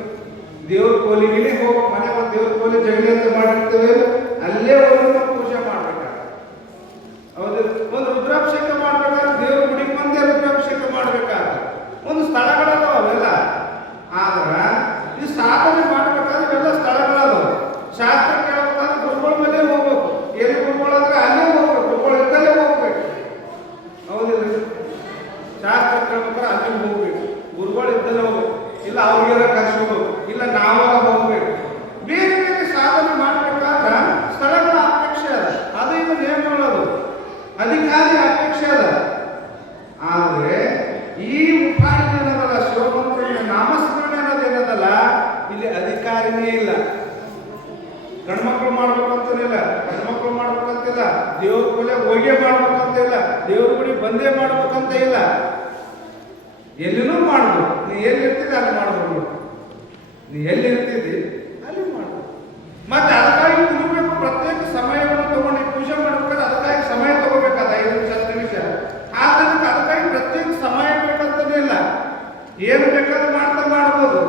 ದೇವ್ರ ಕೋಲಿಗೆ ಹೋಗ್ಬೇಕು. ಮನೆ ಒಂದು ದೇವ್ರ ಕೋಲಿ ಜಗಲಿ ಅಂತ ಮಾಡಿರ್ತೇವೆ, ಅಲ್ಲೇ ಹೋಗಿ ಪೂಜೆ ಮಾಡ್ಬೇಕಾದ್ರೆ. ಹೌದು, ಒಂದು ರುದ್ರಾಭಿಷೇಕ ಮಾಡ್ಬೇಕಾದ್ರೆ ದೇವ್ರ ಗುಡಿಗೆ ಬಂದೇ ರುದ್ರಾಭಿಷೇಕ ಮಾಡ್ಬೇಕಾದ್ರೆ ಒಂದು ಸ್ಥಳಗಳದಾವ ಅವೆಲ್ಲ. ಆದ್ರೆ ಈ ಸಾಧನೆ ಮಾಡ್ಬೇಕಾದ್ರೆ ಇವೆಲ್ಲ ಸ್ಥಳಗಳದಾವ. ಶಾಸ್ತ್ರ ಕೇಳಬೇಕಾದ್ರೆ ಗುರುಗಳ ಮೇಲೆ ಹೋಗ್ಬೇಕು. ಏನು ಗುರುಗಳಂದ್ರೆ ಅಲ್ಲೇ ಹೋಗ್ಬೇಕು, ಗುರುಗಳು ಇದ್ದಲ್ಲೇ ಹೋಗ್ಬೇಕು. ಹೌದಿಲ್ಲ? ಶಾಸ್ತ್ರ ಕೇಳ್ಬೇಕಾದ್ರೆ ಅಲ್ಲೇ ಹೋಗ್ಬೇಕು, ಗುರುಗಳು ಇದ್ದಲ್ಲೇ ಹೋಗ್ಬೇಕು. ಇಲ್ಲ ಅವ್ರಿಗೆಲ್ಲ ಕರ್ಸ್ಬೇಕು, ಇಲ್ಲ ನಾವೆಲ್ಲ ಹೋಗ್ಬೇಕು. ಬೇರೆ ಬೇರೆ ಸಾಧನೆ ಮಾಡ್ಬೇಕಾದ್ರೆ ಸ್ಥಳಗಳ ಅಪೇಕ್ಷೆ ಅದ, ಅದು ಇದು ನೇಮಗಳದು, ಅಧಿಕಾರಿ ಅಪೇಕ್ಷೆ ಅದ. ಆದರೆ ಈ ಉಪಾಯ ಏನದಲ್ಲ, ಶಿವಮಂತ್ರ ನಾಮಸ್ಮರಣೆ ಅನ್ನೋದೇನದಲ್ಲ, ಇಲ್ಲಿ ಅಧಿಕಾರಿನೇ ಇಲ್ಲ. ಗಂಡ್ಮಕ್ಳು ಮಾಡ್ಬೇಕಂತಿಲ್ಲ, ಹೆಣ್ಮಕ್ಳು ಮಾಡ್ಬೇಕಂತಿಲ್ಲ, ದೇವ್ರ ಕೊಲೆ ಹೋಗೇ ಮಾಡ್ಬೇಕಂತ ಇಲ್ಲ, ದೇವ್ರ ಗುಡಿ ಬಂದೇ ಮಾಡ್ಬೇಕಂತ ಇಲ್ಲ. ಎಲ್ಲಿನೂ ಮಾಡ್ಬೋದು. ನೀ ಎಲ್ಲಿರ್ತಿದ್ದೆ ಅಲ್ಲಿ ಮಾಡ್ಬೋದು, ನೀ ಎಲ್ಲಿರ್ತಿದ್ದಿ ಅಲ್ಲಿ ಮಾಡ್ಬೋದು. ಮತ್ತೆ ಅದಕ್ಕಾಗಿ ಕುದಿಬೇಕು, ಪ್ರತ್ಯೇಕ ಸಮಯವನ್ನು ತಗೊಂಡು ಪೂಜೆ ಮಾಡ್ಬೇಕಾದ್ರೆ ಅದಕ್ಕಾಗಿ ಸಮಯ ತಗೋಬೇಕಾದ 5 ನಿಮಿಷ 10 ನಿಮಿಷ. ಆದ್ದರಿಂದ ಅದಕ್ಕಾಗಿ ಪ್ರತ್ಯೇಕ ಸಮಯ ಬೇಕಂತಲೇ ಇಲ್ಲ, ಏನು ಬೇಕಾದ್ರೂ ಮಾಡ್ಬೋದು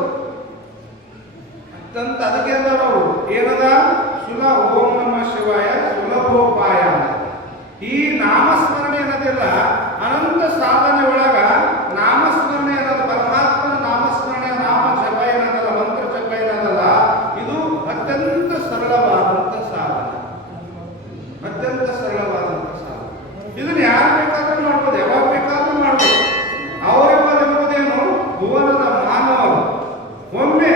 ಅಂತ. ಅದಕ್ಕೆ ಅಂದವರು ಅವರು ಏನದ ಓಂ ನಮಃ ಶಿವಾಯ ಸುಲಭೋಪಾಯ. ಈ ನಾಮಸ್ಮರಣೆ ಅನ್ನೋದಿಲ್ಲ, ಅನಂತ ಸಾಧನೆ ಒಳಗ ನಾಮಸ್ಮರಣೆ ಅನ್ನೋದು, ಪರಮಾತ್ಮನ ನಾಮಸ್ಮರಣೆ, ನಾಮ ಜಪ ಏನದಲ್ಲ, ಮಂತ್ರ ಜಪ ಏನದಲ್ಲ, ಇದು ಅತ್ಯಂತ ಸರಳವಾದಂಥ ಸಾಧನೆ, ಅತ್ಯಂತ ಸರಳವಾದಂಥ ಸಾಧನೆ. ಇದನ್ನ ಯಾರು ಬೇಕಾದ್ರೂ ಮಾಡ್ಬೋದು, ಯಾವಾಗ ಬೇಕಾದ್ರೂ ಮಾಡ್ಬೋದು. ಅವರೆಂಬುದೇನು ಭುವನದ ಮಾನವರು ಒಮ್ಮೆ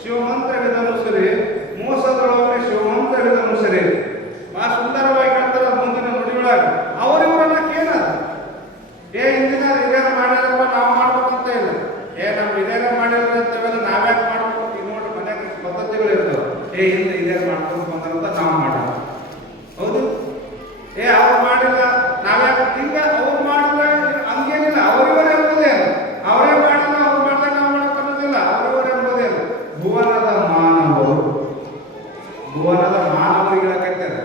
ಶಿವಮಂತ್ರ ಸರಿ ಭಾಳ ಸುಂದರವಾಗಿ ಹೇಳ್ತಾರೆ ಮುಂದಿನ ನುಡಿಯೊಳಗೆ. ಅವರಿವರನ್ನ ಕೇಳದ ಹಿಂದಿನ ಹಿರಿಯರು ಮಾಡ್ಯಾರಪ್ಪ ನಾವು ಮಾಡ್ಬೇಕಂತ ಇಲ್ಲ. ನಮ್ಮ ಹಿರಿಯರ ಮಾಡಿಲ್ಲ ಅಂತವೆಲ್ಲ ನಾವ್ಯಾಕೆ ಮಾಡ್ಬೇಕು? ಈಗ ನೋಡಿ ಮನ್ಯಾಗ ಪದ್ಧತಿಗಳು ಇರ್ತವೆ. ಹಿಂದೆ ಹಿರಿಯರು ಮಾಡ್ಕೊಂಡು ಬಂದಂತ ನಾವು ಮಾಡೋಣ. ಹೌದು, ಅವ್ರು ಮಾಡಿಲ್ಲ ನಾವ್ಯಾಕೆ ಹಿಂಗ ಅವ್ರು ಮಾಡಿದ್ರೆ ಹಂಗೇನಿಲ್ಲ. ಅವರಿವರೇ ಎಂಬುದೇ ಅವರೇ ಮಾಡಿಲ್ಲ, ಅವ್ರು ಮಾಡಿದಾಗ ನಾವು ಮಾಡಕ್ ಅನ್ನೋದಿಲ್ಲ. ಅವರಿವರೇ ಎಂಬುದೇ ಭುವನದ ಮಾನವರು, ಭುವನದ ಮಾನವರಿಗೆ ಹೇಳಕತ್ತಾರೆ.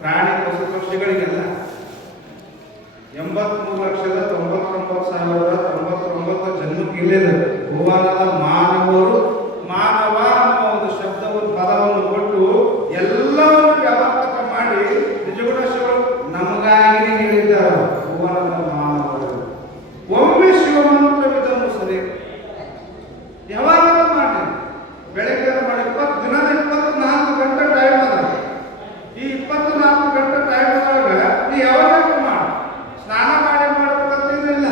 ಪ್ರಾಣಿ ಪಶು ಪಕ್ಷಿಗಳಿಗೆಲ್ಲ 83,99,99 ಜನ್ಮಕ್ಕೆ ಇಲ್ಲಿದೆ. ಭುವನದ ಮಾನವರು, ಮಾನವ ಅನ್ನೋ ಒಂದು ಶಬ್ದವನ್ನು ಪದವನ್ನು ಕೊಟ್ಟು ಎಲ್ಲವನ್ನು ವ್ಯಾಪಕ ಮಾಡಿ ನಿಜಗುಣಗಳು ನಮಗಾಗಿ ಹೇಳಿದ್ದಾರೆ. ಭುವನದ ಮಾನವರು ಒಮ್ಮೆ ಶಿವಮಂತ್ರವಿದನ್ನು ಸರಿ ಯಾವಾಗ ಮಾಡಿ ಬೆಳಗ್ಗೆ ಮಾಡಿ 20 ದಿನದ 24 ಗಂಟೆ ಟೈಮ್ ಅದ. ಈ 24 ಗಂಟೆ ಟೈಮ್ ಒಳಗೆ ನೀ ಯಾವಾಗ ಮಾಡಿ ಸ್ನಾನ ಮಾಡಿ ಮಾಡ್ಬೇಕಂತಿಲ್ಲ.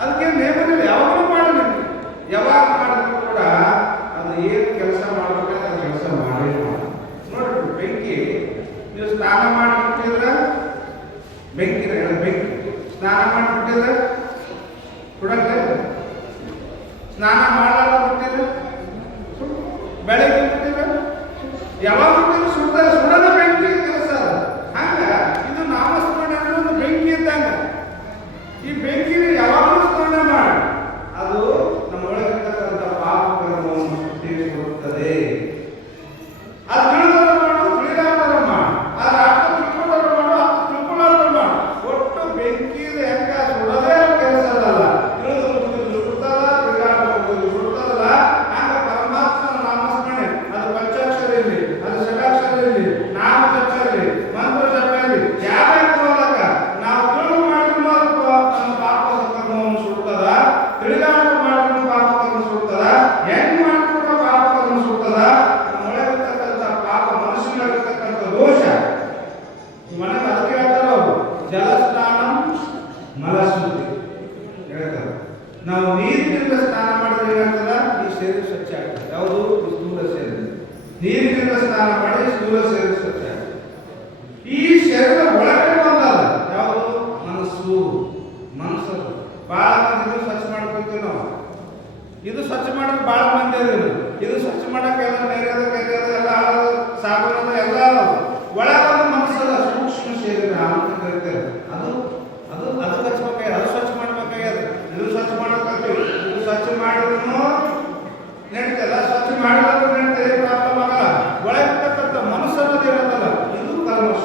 ಅದಕ್ಕೆ ನೇಮನಿಲ್ಲ, ಯಾವಾಗಲೂ ಮಾಡಲಿ. ಯಾವಾಗ ಮಾಡಿದ್ರು ಕೂಡ ಅದು ಏನು ಕೆಲಸ ಮಾಡ್ಬೇಕಾದ್ರೆ ಅದು ಕೆಲಸ ಮಾಡಿ ನೋಡ್ರಿ. ಬೆಂಕಿ ನೀವು ಸ್ನಾನ ಮಾಡಿಬಿಟ್ಟಿದ್ರೆ ಬೆಂಕಿ ಸ್ನಾನ ಮಾಡಿಬಿಟ್ಟಿದ್ರೆ ಸುಡತ್ತೆ. ಸ್ನಾನ ಮಾಡಲಾರ ಬಿಟ್ಟಿದ್ರೆ ಬೆಳಗ್ಗೆ ಬಿಟ್ಟಿದ್ರೆ ಯಾವಾಗ ಬಿಟ್ಟಿದ್ರು ಸುಡೋದು ಬೆಂಕಿ ಕೆಲಸ. ಹಂಗ ಇದು ನಾಮಸ್ಮರಣೆ ಅಂದ್ರೆ ಒಂದು ಬೆಂಕಿ ಇದ್ದಂಗ. ಈ ಬೆಂಕಿನ ಯಾವಾಗಲೂ ಸ್ಮರಣೆ ಮಾಡಿ ಅದು ನಮ್ಮೊಳಗಿರ್ತಕ್ಕಂಥ ಪಾಪ ಕರ್ಮವನ್ನು ಶುದ್ಧೀಕರಿಸುತ್ತದೆ. ಅದು ತಿಳಿದವರು ಮಾಡು, ತಿಳಿದಾರವರು ಮಾಡು, ಆದ್ರೆ ಅರ್ಥ ತಿಳ್ಕೊಂಡವರು ಮಾಡು, ಅರ್ಥ ತಿಳ್ಕೊಳ್ಳೋರು ಮಾಡು. ಒಟ್ಟು ಬೆಂಕಿದ ಹೆಂಗ ಸುಡೋದೇ ಕೆಲಸ ಅಲ್ಲ. ತಿಳಿದು ಸುಡ್ತದ, ತಿಳಿದಾಡಬಹುದು ಸುಡ್ತದಲ್ಲ. ಹಂಗ ಪರಮಾತ್ಮನ ನಾಮಸ್ಮರಣೆ ಅದು ಪಂಚಾಕ್ಷರ ಇರಲಿ, ಅದು ಷಡಾಕ್ಷರ ಇರಲಿ, ನಾಮ ಜಪ ಇರಲಿ, ಮಂತ್ರ ಜಪ ಇರಲಿ, ಯಾವ್ಯಾವ ಮೂಲಕ ನಾವು ತಿಳಿದು ಮಾಡಿದ್ರು ನಮ್ಮ ಪಾಪ ಕರ್ಮವನ್ನು ಸುಡ್ತದ. ತಿಳಿದಾಡ ಮಾಡಿದ್ರು ಪಾಪ ಕರ್ಮ ಸುಡ್ತದ. ಹೆಂಗ್ ಮಾಡಿದ್ರು ಪಾಪ ಕರ್ಮ ಸುಡ್ತದ. ನಮ್ಮೊಳಗಿರ್ತಕ್ಕಂಥ ಪಾಪ, ಮನುಷ್ಯನಾಗಿರ್ತಕ್ಕಂಥ ದೋಷ ಮನೆಗೆ ಅದಕ್ಕೆ ಹೇಳ್ತಾರೆ ಅವರು ಜಲಸ್ನಾನ ಮಲಶುದ್ಧಿ ಹೇಳ್ತಾರೆ. ನಾವು ನೀರಿನಿಂದ ಸ್ನಾನ ಮಾಡಿದ್ರೆ ಏನಾಗ್ತದ? ಈ ಶರೀರ ಸ್ವಚ್ಛ ಆಗ್ತದೆ. ಯಾವುದು? ಸ್ಥೂಲ ಶರೀರ. ನೀರಿನಿಂದ ಸ್ನಾನ ಮಾಡಿ ಸ್ಥೂಲ ಶರೀರ ಸ್ವಚ್ಛ ಆಗ್ತದೆ. ಈ ಶರೀರ ಒಳಗಡೆ ಬಂದಲ್ಲ ಯಾವುದು? ಮನಸ್ಸು. ಬಹಳ ಮಂದಿ ಸ್ವಚ್ಛ ಮಾಡ್ಕೊಳ್ತೀವಿ ನಾವು. ಇದು ಸ್ವಚ್ಛ ಮಾಡಕ್ ಬಹಳ ಮಂದಿ ಅದಿಲ್ಲ. ಇದು ಸ್ವಚ್ಛ ಮಾಡಕ್ಕೆ ಎಲ್ಲ ನೀರದ ಕೈಯದ ಎಲ್ಲ ಸಾಬೂನದ ಎಲ್ಲ ಒಳಗೊಂದು ಮನಸ್ಸದ ಸೂಕ್ಷ್ಮ ಶರೀರ ಅಂತ ಕರೀತಾರೆ. ಅದು ಅದು ಅದು ಹಚ್ಬೇಕಾಗ್ಯದ, ಅದು ಸ್ವಚ್ಛ ಮಾಡ್ಬೇಕಾಗ್ಯದ. ಇದು ಸ್ವಚ್ಛ ಮಾಡಕ್ಕಾಗ್ತದೆ. ಇದು ಸ್ವಚ್ಛ ಮಾಡಿದ್ರು ನಡೀತಲ್ಲ, ಸ್ವಚ್ಛ ಮಾಡಿದ್ರು ನಡೀತದೆ, ಪ್ರಾಬ್ಲಮ್ ಆಗಲ್ಲ. ಒಳಗಿರ್ತಕ್ಕಂಥ ಮನಸ್ಸನ್ನೋದು ಇರುತ್ತಲ್ಲ, ಇದು ಕಲ್ಮಶ.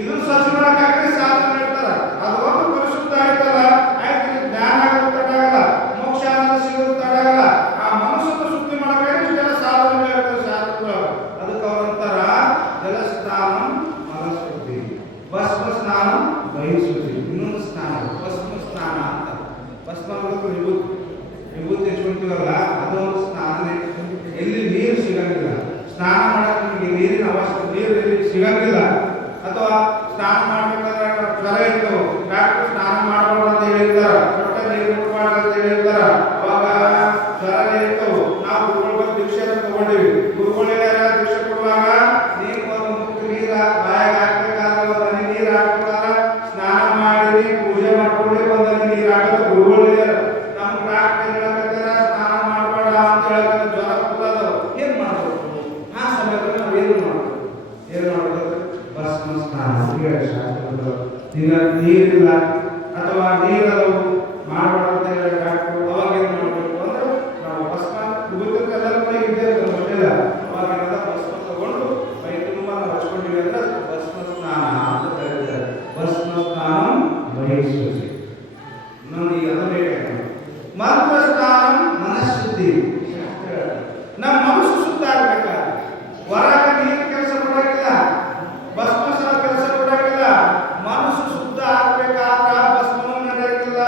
ಇದು ಸ್ವಚ್ಛ ಮಾಡಕ್ಕಾಗ್ತದೆ, ಸಾಧನೆ ಹೇಳ್ತಾರ. ಅದು ಒಂದು ಪರಿಶುದ್ಧ ಆಯ್ತಲ್ಲ, ಆಯ್ತು ಜ್ಞಾನ ಆಗೋದು ತಡಾಗಲ್ಲ, ಮೋಕ್ಷ ಅನ್ನೋದು ಸಿಗೋದು ತಡಾಗಲ್ಲ. ಆ ಮನಸ್ಸನ್ನು ಶುದ್ಧಿ ಮಾಡಬೇಕಾದ್ರೆ ಇಷ್ಟೆಲ್ಲ ಸಾಧನೆ ಹೇಳ್ತಾರೆ ಶಾಸ್ತ್ರ. ಅದಕ್ಕೆ ಅವ್ರಂತಾರ ಜಲಸ್ನಾನ ಮಲಶುದ್ಧಿ, ಭಸ್ಮ ಸ್ನಾನ ಬಹಿಶುದ್ಧಿ. ಇನ್ನೊಂದು ಸ್ನಾನ ಭಸ್ಮ ಸ್ನಾನ ಅಂತ. ಭಸ್ಮ ಅನ್ನೋದು ವಿಭೂತಿ ಹಚ್ಕೊಂತೀವಲ್ಲ, ಅದೊಂದು ಸ್ನಾನನೇ. ಎಲ್ಲಿ ನೀರು ಸಿಗಂಗಿಲ್ಲ, ಸ್ನಾನ ಮಾಡಕ್ಕೆ ನಿಮಗೆ ನೀರಿನ ಅವಶ್ಯಕತೆ, ನೀರು ಎಲ್ಲಿ ಸಿಗಂಗಿಲ್ಲ. ಅಥವಾ ಸ್ನಾನ ಮಾಡ್ಬೇಕಾದ್ರೆ ಜ್ವರ ಇರ್ತವೆ, ಡಾಕ್ಟರ್ ಸ್ನಾನ ಮಾಡಬಾರ್ದು ಅಂತ ಹೇಳಿರ್ತಾರ, ಹೊಟ್ಟೆ ನೀರು ಮುಟ್ಬಾರ್ದು ಅಂತ ಹೇಳಿರ್ತಾರ. ಅವಾಗ ಜ್ವರ ಇರ್ತವೆ. ನಾವು ಗುರುಗಳ ದೀಕ್ಷೆ ತಗೊಂಡಿವಿ. ಗುರುಗಳಿಗಾರ ದೀಕ್ಷೆ ಕೊಡುವಾಗ ನೀವು ಒಂದು ಮುಕ್ಕು ನೀರ ಬಾಯಿಗೆ ಹಾಕ್ಬೇಕಾದ್ರೆ, ಒಂದು ಹನಿ ನೀರು ಹಾಕ್ಬೇಕಾದ್ರೆ ಸ್ನಾನ ಮಾಡಿ ಪೂಜೆ ಮಾಡ್ಕೊಂಡು ಒಂದು ಹನಿ ನೀರು ಹಾಕೋದು ಗುರುಗಳಿಗಾರ. ನಮ್ಮ ಡಾಕ್ಟರ್ ಹೇಳಕತ್ತಾರ ಸ್ನಾನ ಮಾಡಬೇಡ ಅಂತ ಹೇಳ್ತಾರೆ, ಜ್ವರ ಕೂದಲು ಏನ್ ಮಾಡ್ಬೇಕು? ಆ ಸಮಯದಲ್ಲಿ ನಾವು ಏನು ಮಾಡ್ಬೇಕು? ಭಸ್ಮ ಸ್ನಾನ. ಈಗ ನೀರಿಲ್ಲ ಅಥವಾ ನೀರದು ಮಾಡಬಾರ್ದು ಅಂತ ಡಾಕ್ಟರ್ ಅವಾಗ ಏನು ಮಾಡಬೇಕು ಅಂದ್ರೆ ನಾವು ಭಸ್ಮ ಎಲ್ಲರ ಕಡೆ ಇದೆ ಅಂತ ಗೊತ್ತಿಲ್ಲ. ಅವಾಗ ಭಸ್ಮ ತಗೊಂಡು ಮೈ ತುಂಬ ನಾವು ಹಚ್ಕೊಂಡಿವಿ ಅಂದ್ರೆ ಭಸ್ಮ ಸ್ನಾನ ಅಂತ ಕರೀತಾರೆ. ಭಸ್ಮ ಸ್ನಾನ ಬಹಿಶುದ್ಧಿ. ನೋಡಿ ಅದು ಬೇಕಾಗ್ತದೆ. ಮಂತ್ರ ಸ್ನಾನ ಮನಃಶುದ್ಧಿ. ನಮ್ಮ ಮನಸ್ಸು ಶುದ್ಧ ಆಗ್ಬೇಕಾದ್ರೆ ಹೊರಗೆ ನೀರು ಕೆಲಸ ಕೊಡೋಕ್ಕಿಲ್ಲ, ಭಸ್ಮ ಕೆಲಸ ಕೊಡೋಕ್ಕಿಲ್ಲ. ಮನಸ್ಸು ಶುದ್ಧ ಆಗ್ಬೇಕಾದ್ರೆ ಭಸ್ಮನೂ ನಡೆಯಕ್ಕಿಲ್ಲ,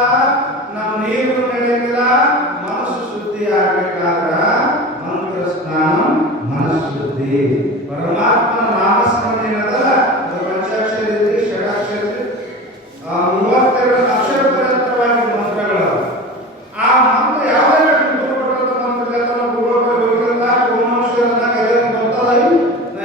ನಮ್ಮ ನೀರು ನಡೆಯಕ್ಕಿಲ್ಲ. ಮನಸ್ಸು ಶುದ್ಧಿ ಆಗ್ಬೇಕಾದ್ರೆ ಮಂತ್ರ ಸ್ನಾನ ಮನಃಶುದ್ಧಿ. ಪರಮಾತ್ಮನ ನಾಮಸ್ಮರಣೆ ಏನದಲ್ಲ, ಅದು ಪಂಚಾಕ್ಷರ ಇರಲಿ, ಷಡಾಕ್ಷರ ಇರಲಿ, 32 ಅಕ್ಷರ ಪರ್ಯಂತವಾಗಿ ಮಂತ್ರಗಳು. ಆ ಮಂತ್ರ ಯಾವುದೇ ಮಂತ್ರ ಎಲ್ಲ ಗುರುಗಳು ಹೋಗಿರಲ್ಲ, ಗುರುವಂಶಗಳನ್ನ ಕರೆಯೋದು ಬರ್ತದ. ನಾ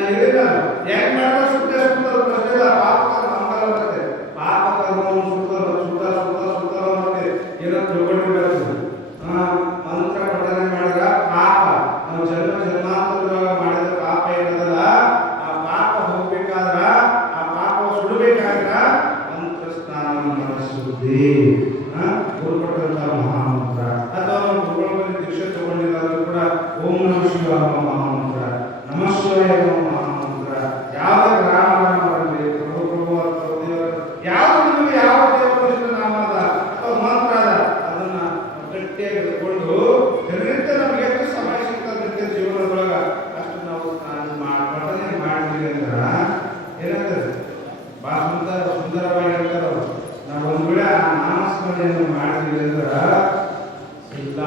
ಎಲ್ಲ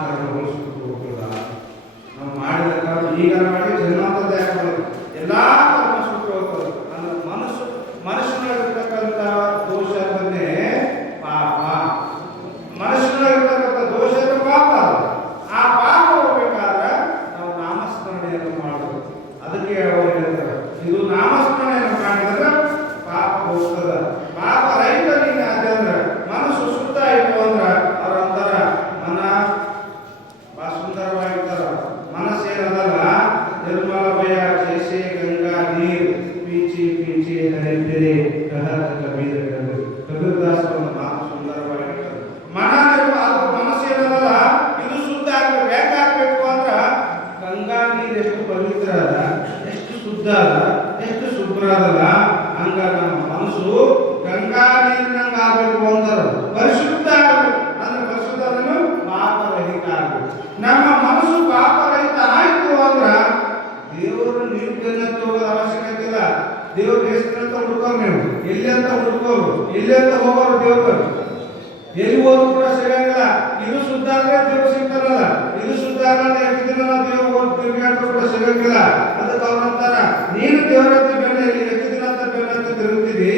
ಕರ್ಮಗಳು ಸುಟ್ಟು ಹೋಗಲ್ಲ. ನಾವು ಮಾಡಿದ ಕರ್ಮ ಈಗ ಮಾಡಿ ಜನ್ಮಾಂತರದ ಎಲ್ಲ ಕರ್ಮ ಸುಟ್ಟು ಹೋಗ್ತದೆ. ಅಂದ್ರೆ ಮನುಷ್ಯನಾಗಿರ್ತಕ್ಕಂಥ ದೋಷ ಬಂದೇ ಪಾಪ. ಮನುಷ್ಯನಾಗಿರ್ತಕ್ಕಂಥ ದೋಷ ಪಾಪ. ಆ ಪಾಪ ಹೋಗ್ಬೇಕಾದ್ರೆ ನಾವು ನಾಮಸ್ಮರಣೆಯನ್ನು ಮಾಡಬೇಕು. ಅದಕ್ಕೆ ಅವರು ಹೇಳ್ತಾರೆ, ಇದು ನಾಮಸ್ಮರಣೆಯನ್ನು ಮಾಡಿದ್ರೆ ಪಾಪ ಹೋಗ್ತದೆ. ಪಾಪ ರೈತರಿಗೆ ಅದಂದ್ರೆ ಮನಸ್ಸು ಶುದ್ಧ ಆಯ್ತು ಅಂದ್ರೆ ಅವ್ರಂತಾರ ಮನ ಬಹಳ ಸುಂದರವಾಗಿರ್ತಾರ. ಮನಸ್ಸೇನದಲ್ಲ ನಿರ್ಮಲ ಭಯ ಜೈಸೆ ಗಂಗಾ ನೀರು ಪೀಚಿ ಪೀಚಿ ಹರಿದರೆ ಕಬೀರದಾಸ ಮಾತು ಸುಂದರವಾಗಿರ್ತಾರೆ. ಮನಸ್ಸೇನದಲ್ಲ ಇದು ಶುದ್ಧ ಆಗ್ಬೇಕು. ಯಾಕೆ ಆಗ್ಬೇಕು ಅಂದ್ರೆ ಗಂಗಾ ನೀರು ಎಷ್ಟು ಪವಿತ್ರ ಅದ, ಎಷ್ಟು ಶುದ್ಧ ಅದ, ಎಷ್ಟು ಶುಭ್ರ ಅದಲ್ಲ, ಹಂಗ ನಮ್ಮ ಮನಸ್ಸು ಗಂಗಾ ನೀರಿನಂಗ ಆಗ್ಬೇಕು ಅಂತಾರೆ. ಪರಿಶುದ್ಧ ಆಗ್ಬೇಕು. ಅಂದ್ರೆ ಪರಿಶುದ್ಧ ಅಂದ್ರೆ ಪಾಪರಹಿತ ಆಗ್ಬೇಕು. ನಮ್ಮ ಮನಸ್ಸು ಪಾಪರಹಿತ ಆಯ್ತು ಅಂದ್ರ ದೇವರು ನೀವು ಬೆನ್ನತ್ತಿ ಹೋಗೋದು ಅವಶ್ಯಕತೆ ಇಲ್ಲ. ದೇವ್ರ ಹೆಸರಂತ ಹುಡುಕೋರು ನೀವು ಎಲ್ಲಿ ಅಂತ ಹುಡುಕೋರು, ಎಲ್ಲಿ ಅಂತ ಹೋಗೋರು ದೇವ್ರು ಎಲ್ಲಿ ಹೋದ್ರು ಕೂಡ ಸಿಗಂಗಿಲ್ಲ. ಇದು ಶುದ್ಧ ಆದ್ರೆ ದೇವ್ರು ಸಿಗ್ತಾರಲ್ಲ, ಇದು ಶುದ್ಧ ಆಗಲ್ಲ ಎಷ್ಟು ದಿನ ನಾವು ದೇವ್ರು ಹೋಗಿ ತಿರುಗಾಡ್ರು ಕೂಡ ಸಿಗಂಗಿಲ್ಲ. ಅದಕ್ಕೆ ಅವ್ರು ಅಂತಾರ, ನೀನು ದೇವರಂತ ಬೆನ್ನಲ್ಲಿ ಎಷ್ಟು ದಿನ ಅಂತ ಬೆನ್ನಂತ ತಿರುಗ್ತಿದ್ದಿ,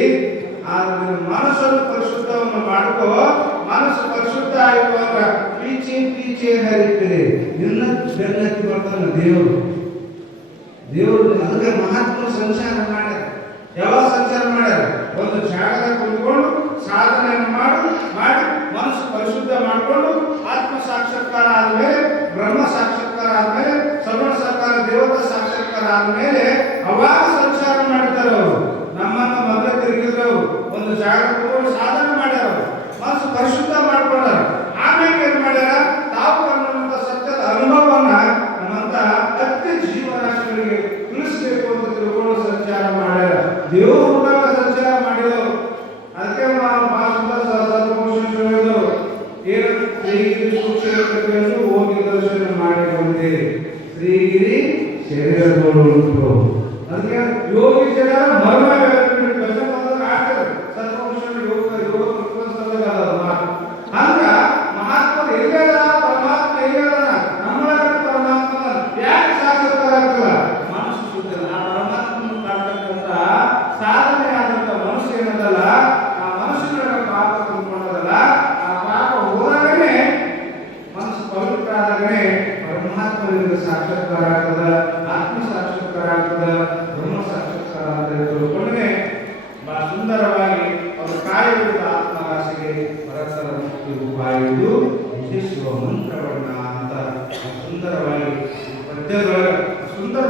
ಆದ್ರೆ ಮನಸ್ಸನ್ನು ಪರಿಶುದ್ಧವನ್ನು ಮಾಡ್ಕೋ. ಮನಸ್ಸು ಪರಿಶುದ್ಧ ಆಯ್ತು ಅಂದ್ರ ಪೀಚೆ ಪೀಚೆ ಹರಿತಿದೆ ನಿನ್ನ ಬೆನ್ನತ್ತಿ ಬರ್ತಾನೆ ದೇವರು. ಅದಕ್ಕೆ ಮಹಾತ್ಮ ಸಂಚಾರ ಮಾಡ್ಯಾರ. ಯಾವಾಗ ಸಂಚಾರ ಮಾಡ್ಯಾರ? ಒಂದು ಜಾಗದಾಗ ಕುತ್ಕೊಂಡು ಸಾಧನೆಯನ್ನು ಮಾಡಿ ಮನಸ್ಸು ಪರಿಶುದ್ಧ ಮಾಡಿಕೊಂಡು ಆತ್ಮ ಸಾಕ್ಷಾತ್ಕಾರ ಆದ್ಮೇಲೆ, ಬ್ರಹ್ಮ ಸಾಕ್ಷಾತ್ಕಾರ ಆದ್ಮೇಲೆ, ಶ್ರವಣ ಸಾಕಾರ ದೇವತಾ ಸಾಕ್ಷಾತ್ಕಾರ ಆದ್ಮೇಲೆ ಅವಾಗ ಸಂಚಾರ ಮಾಡಿದ್ದಾರೆ. ಅವರು ನಮ್ಮನ್ನು ಮದುವೆ ತಿರುಗಿದ್ರು. ಒಂದು ಜಾಗ ಕುತ್ಕೊಂಡು ಸಾಧನೆ ಮಾಡ್ಯಾರ. ಮನಸ್ಸು ಪರಿಶುದ್ಧ ಮಾಡ್ಕೊಂಡಾರ. ಆಮೇಲೆ ಏನ್ ಮಾಡ್ಯಾರ? ತಾವು ಅನ್ನುವಂಥ ಸತ್ಯದ ಅನುಭವವನ್ನ ನಮ್ಮಂತ ಅತ್ಯ ಜೀವರಾಶಿಗಳಿಗೆ ತಿಳಿಸಬೇಕು ಅಂತ ತಿಳ್ಕೊಂಡು ಸಂಚಾರ ಮಾಡ್ಯಾರ. ದೇವರು ಹುಟ್ಟಾಗ ಸಂಚಾರ ಮಾಡಿದವರು. ಅದಕ್ಕೆ ಏನು ಶ್ರೀಗಿರಿ ಸೂಕ್ಷ್ಮತೆಯನ್ನು ಹೋಗಿ ದರ್ಶನ ಮಾಡಿ ಬಂದೆ. ಶ್ರೀಗಿರಿ ಶರೀರದೋಳು ಉಂಟು. ಅದಕ್ಕೆ ಯೋಗಿ ಜನ ಮರ್ಮ ಹಂಗ ಮಹಾತ್ಮರು ಎಲ್ಲದ ಪರಮಾತ್ಮ ಎಲ್ಲದ ನಮ್ಮ ಪರಮಾತ್ಮ ಯಾಕೆ ಶಾಶ್ವತ ಆಗ್ತದ? ಮನಸ್ಸು ಶುದ್ಧ. ಆ ಪರಮಾತ್ಮನ ಕಾಡ್ತಕ್ಕಂಥ ಸಾಧನೆ ಆದಂತ ಮನಸ್ಸು ಏನದಲ್ಲ, ಆ ಮನಸ್ಸಿನ ಪಾಪ ತುಂಬಿಕೊಂಡದಲ್ಲ, ಆ ಪಾಪ ಹೋದಾಗನೇ ಮನಸ್ಸು ಪವಿತ್ರ ಆದಾಗನೇ ಪರಮಾತ್ಮನಿಂದ ಸಾಕ್ಷಾತ್ಕಾರ ಆಗ್ತದ, ಆತ್ಮ ಸಾಕ್ಷಾತ್ಕಾರ ಆಗ್ತದ, ಬ್ರಹ್ಮ ಸಾಕ್ಷಾತ್ಕಾರ ಅಂತ ತಿಳ್ಕೊಂಡೇ ಬಹಳ ಸುಂದರವಾಗಿ ಅವರು ಕಾಯುವುದು ಆತ್ಮರಾಶಿಗೆ ಪರಸ್ಪರ ಮುಕ್ತಿ ರೂಪಾಯುವುದು ವಿಶೇಷ ಮಂತ್ರವನ್ನ ಅಂತ ಸುಂದರವಾಗಿ ಪದ್ಯದೊಳಗೆ ಸುಂದರ